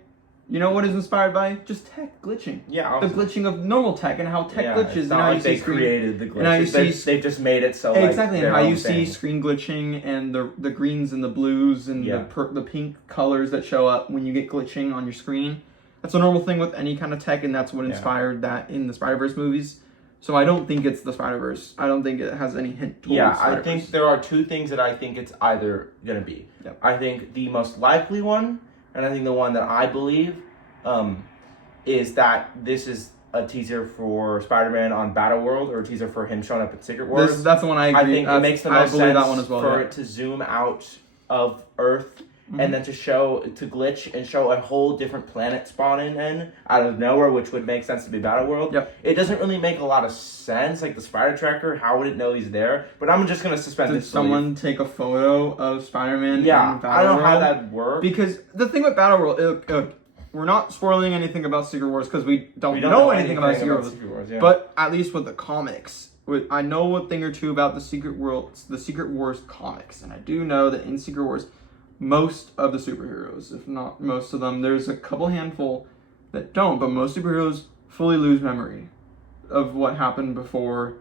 You know what is inspired by? Just tech glitching. Yeah. The glitching of normal tech and how tech glitches. It's not like they created the glitches. They've just made it so exactly, and how you see screen glitching and the greens and the blues and the pink colors that show up when you get glitching on your screen. That's a normal thing with any kind of tech, and that's what inspired that in the Spider-Verse movies. So I don't think it's the Spider-Verse. I don't think it has any hint towards Spider-Verse. I think there are two things that I think it's either going to be. Yep. I think the most likely one, and I think the one that I believe, is that this is a teaser for Spider-Man on Battleworld or a teaser for him showing up at Secret Wars. That's the one I agree. I think it makes the most sense that one as well, for it to zoom out of Earth and then to glitch and show a whole different planet spawning in out of nowhere, which would make sense to be Battleworld. Yep. It doesn't really make a lot of sense, like the Spider Tracker. How would it know he's there? But I'm just gonna suspend Did this. someone take a photo of Spider-Man? Yeah, in Battleworld? I don't know how that works. Because the thing with Battleworld, we're not spoiling anything about Secret Wars because we don't know anything about Secret Wars. But at least with the comics, I know a thing or two about the Secret Wars comics, and I do know that in Secret Wars, most of the superheroes, if not most of them, there's a couple handful that don't, but most superheroes fully lose memory of what happened before.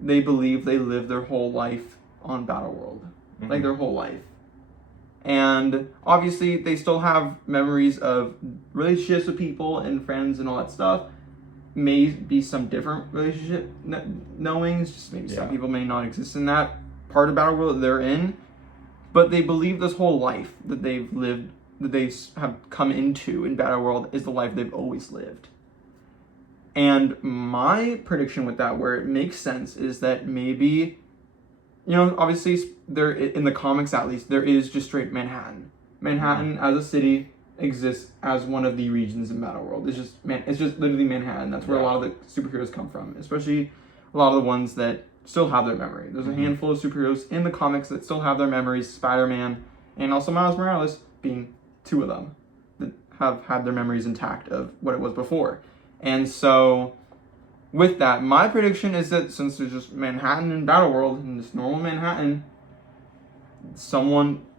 They believe they lived their whole life on Battleworld, like their whole life. And obviously they still have memories of relationships with people and friends and all that stuff. May be some different relationship knowings, just maybe some people may not exist in that part of Battleworld that they're in. But they believe this whole life that they've lived, that they have come into in Battleworld, is the life they've always lived. And my prediction with that, where it makes sense, is that maybe, obviously, there in the comics at least, there is just straight Manhattan. Manhattan as a city exists as one of the regions in Battleworld. It's just literally Manhattan. That's where a lot of the superheroes come from, especially a lot of the ones that still have their memory. There's a handful of superheroes in the comics that still have their memories, Spider-Man and also Miles Morales being two of them that have had their memories intact of what it was before. And so with that, my prediction is that since there's just Manhattan and Battleworld and this normal Manhattan,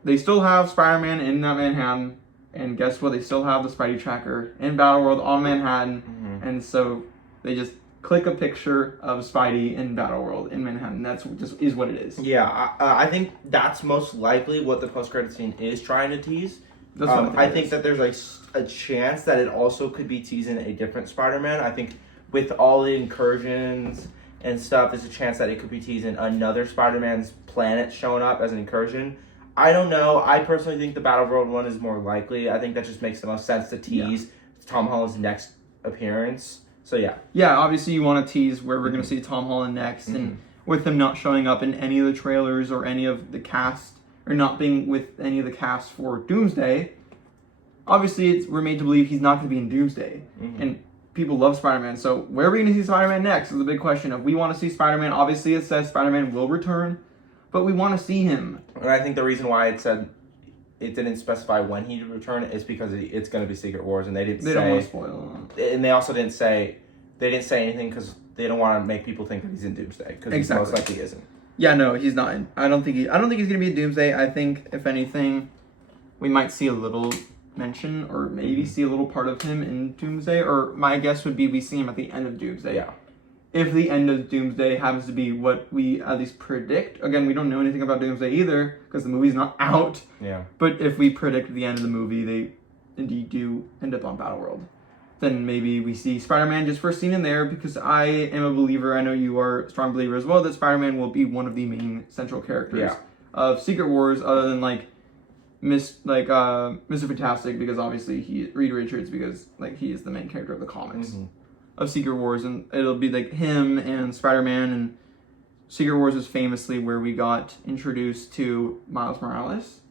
they still have Spider-Man in that Manhattan, and guess what? They still have the Spidey Tracker in Battleworld on Manhattan, and so they just click a picture of Spidey in Battleworld in Manhattan. That's just is what it is. Yeah, I think that's most likely what the post-credit scene is trying to tease. I think that there's a chance that it also could be teasing a different Spider-Man. I think with all the incursions and stuff, there's a chance that it could be teasing another Spider-Man's planet showing up as an incursion. I don't know. I personally think the Battleworld one is more likely. I think that just makes the most sense to tease Tom Holland's next appearance. So yeah, obviously you want to tease where we're going to see Tom Holland next, and with him not showing up in any of the trailers or any of the cast, or not being with any of the cast for Doomsday, obviously we're made to believe he's not going to be in Doomsday, and people love Spider-Man, so where are we going to see Spider-Man next is the big question. If we want to see Spider-Man, obviously it says Spider-Man will return, but we want to see him. And I think the reason why it said it didn't specify when he'd return is because it's going to be Secret Wars, and they don't want to spoil it. And they also didn't say anything because they don't want to make people think that he's in Doomsday, because he most likely isn't. Yeah, no, he's not. I don't think he's going to be in Doomsday. I think if anything, we might see a little mention or maybe see a little part of him in Doomsday. Or my guess would be we see him at the end of Doomsday. Yeah. If the end of Doomsday happens to be what we at least predict, again, we don't know anything about Doomsday either because the movie's not out. Yeah. But if we predict the end of the movie, they indeed do end up on Battleworld. then maybe we see Spider-Man just first seen in there, because I am a believer, I know you are a strong believer as well, that Spider-Man will be one of the main central characters of Secret Wars, other than like Mr. Fantastic, because obviously Reed Richards, because like he is the main character of the comics of Secret Wars, and it'll be like him and Spider-Man. And Secret Wars is famously where we got introduced to Miles Morales,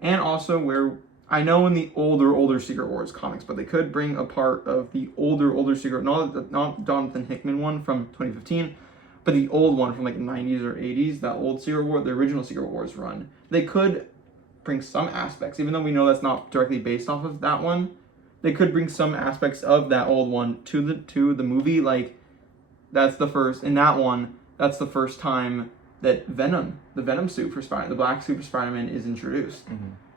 and also where I know in the older Secret Wars comics, but they could bring a part of the older Secret, not Jonathan Hickman one from 2015, but the old one from like the 90s or 80s, that old Secret War, the original Secret Wars run. They could bring some aspects, even though we know that's not directly based off of that one. They could bring some aspects of that old one to the movie. Like, that's the first, in that one, that's the first time that the Venom suit for Spider-Man, the black suit for Spider-Man is introduced.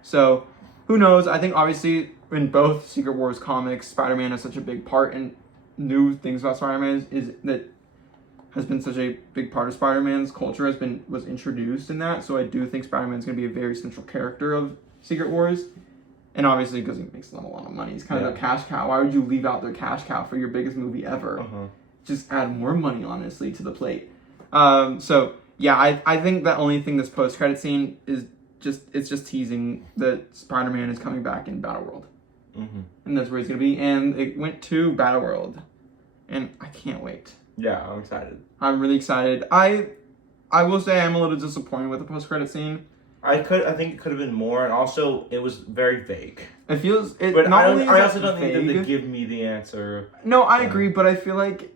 So, who knows? I think obviously in both Secret Wars comics, Spider-Man is such a big part, and new things about Spider-Man is that has been such a big part of Spider-Man's culture was introduced in that. So I do think Spider-Man's going to be a very central character of Secret Wars. And obviously because he makes them a lot of money. He's kind of a cash cow. Why would you leave out their cash cow for your biggest movie ever? Just add more money, honestly, to the plate. So yeah, I think the only thing this post-credit scene is just teasing that Spider-Man is coming back in Battleworld. And that's where he's going to be. And it went to Battleworld. And I can't wait. Yeah, I'm excited. I'm really excited. I will say I'm a little disappointed with the post-credit scene. I think it could have been more, and also it was very vague. It feels... But I also don't think that they give me the answer. No, I agree, but I feel like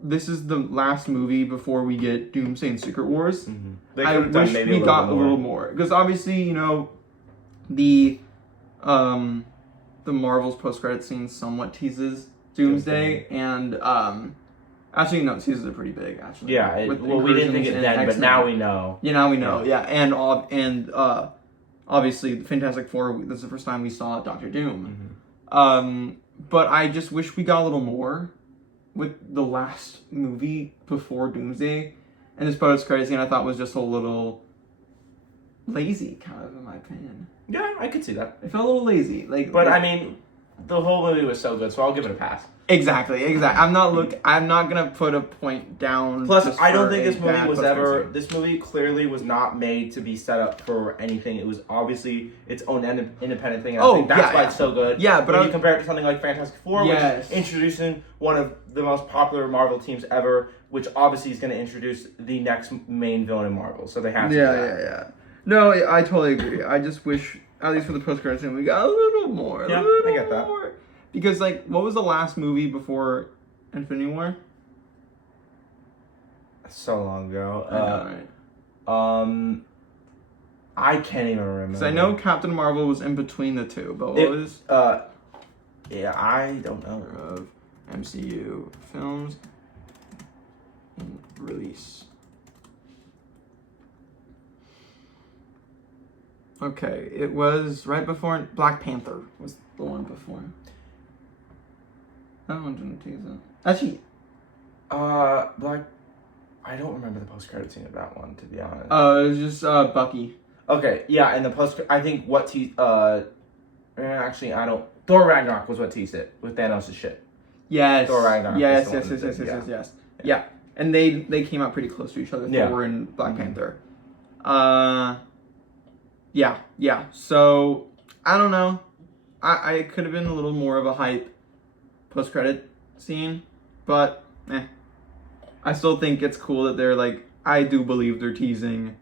this is the last movie before we get Doomsday and Secret Wars. I wish we got a little more. Because obviously, you know, the Marvel's post-credit scene somewhat teases Doomsday, and actually no, teases are pretty big actually. Yeah, we didn't think it then, X-Men. But now we know. Yeah, now we know. Yeah, and obviously the Fantastic Four. This is the first time we saw Doctor Doom. But I just wish we got a little more with the last movie before Doomsday, and this post-credit scene I thought was just a little lazy, kind of, in my opinion. Yeah, I could see that. It felt a little lazy, But I mean, the whole movie was so good, so I'll give it a pass. Exactly. I'm not gonna put a point down. Plus, I don't think this movie was ever. This movie clearly was not made to be set up for anything. It was obviously its own independent thing. And I think that's why it's so good. Yeah, but when you compare it to something like Fantastic Four, which is introducing one of the most popular Marvel teams ever, which obviously is going to introduce the next main villain in Marvel. So they have to. Yeah. No, I totally agree. I just wish, at least for the post-credits scene, we got a little more. Yeah, I get that. More. Because, like, what was the last movie before Infinity War? So long ago. I know, right? I can't even remember. Because I know Captain Marvel was in between the two, but what was... Yeah, I don't know. Of MCU films in release. Okay, it was right before... Black Panther was the one before. That one didn't tease it. Actually... I don't remember the post-credit scene of that one, to be honest. It was just Bucky. Okay, yeah, and the I think what actually, I don't... Thor Ragnarok was what teased it, with Thanos' shit. Yes. Thor Ragnarok. Yes. Yeah, and they came out pretty close to each other, Thor and Black Panther. Yeah. So, I don't know. I could have been a little more of a hype post-credit scene, but I still think it's cool that they're like, I do believe they're teasing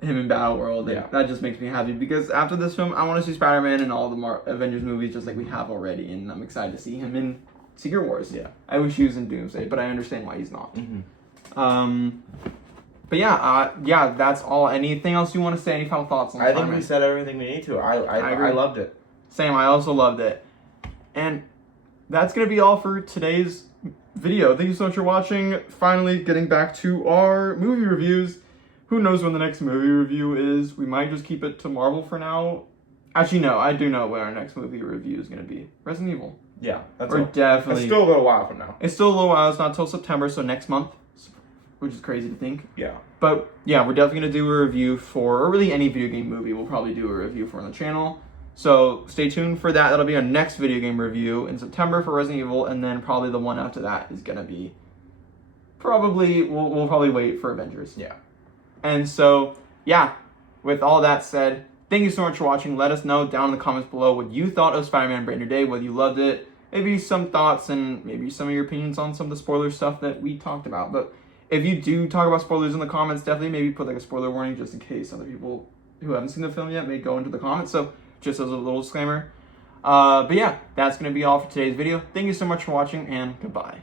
him in Battleworld. Yeah. That just makes me happy, because after this film, I want to see Spider-Man in all the Avengers movies just like we have already, and I'm excited to see him in Secret Wars. Yeah. I wish he was in Doomsday, but I understand why he's not. But yeah, that's all. Anything else you want to say? Any final thoughts on Spider-Man? I think we said everything we need to. I loved it. Same, I also loved it. And that's going to be all for today's video. Thank you so much for watching. Finally getting back to our movie reviews. Who knows when the next movie review is? We might just keep it to Marvel for now. Actually, no, I do know when our next movie review is going to be. Resident Evil. Yeah, definitely. It's still a little while from now. It's still a little while. It's not until September, so next month, which is crazy to think. Yeah. But yeah, we're definitely going to do a review for, or really any video game movie we'll probably do a review for on the channel. So stay tuned for that. That'll be our next video game review in September for Resident Evil, and then probably the one after that is gonna be we'll probably wait for Avengers. Yeah. And so yeah, with all that said, thank you so much for watching. Let us know down in the comments below what you thought of Spider-Man Brand New Day, whether you loved it, maybe some thoughts and maybe some of your opinions on some of the spoiler stuff that we talked about. But if you do talk about spoilers in the comments, definitely maybe put like a spoiler warning just in case other people who haven't seen the film yet may go into the comments. So just as a little disclaimer. But yeah, that's going to be all for today's video. Thank you so much for watching, and goodbye.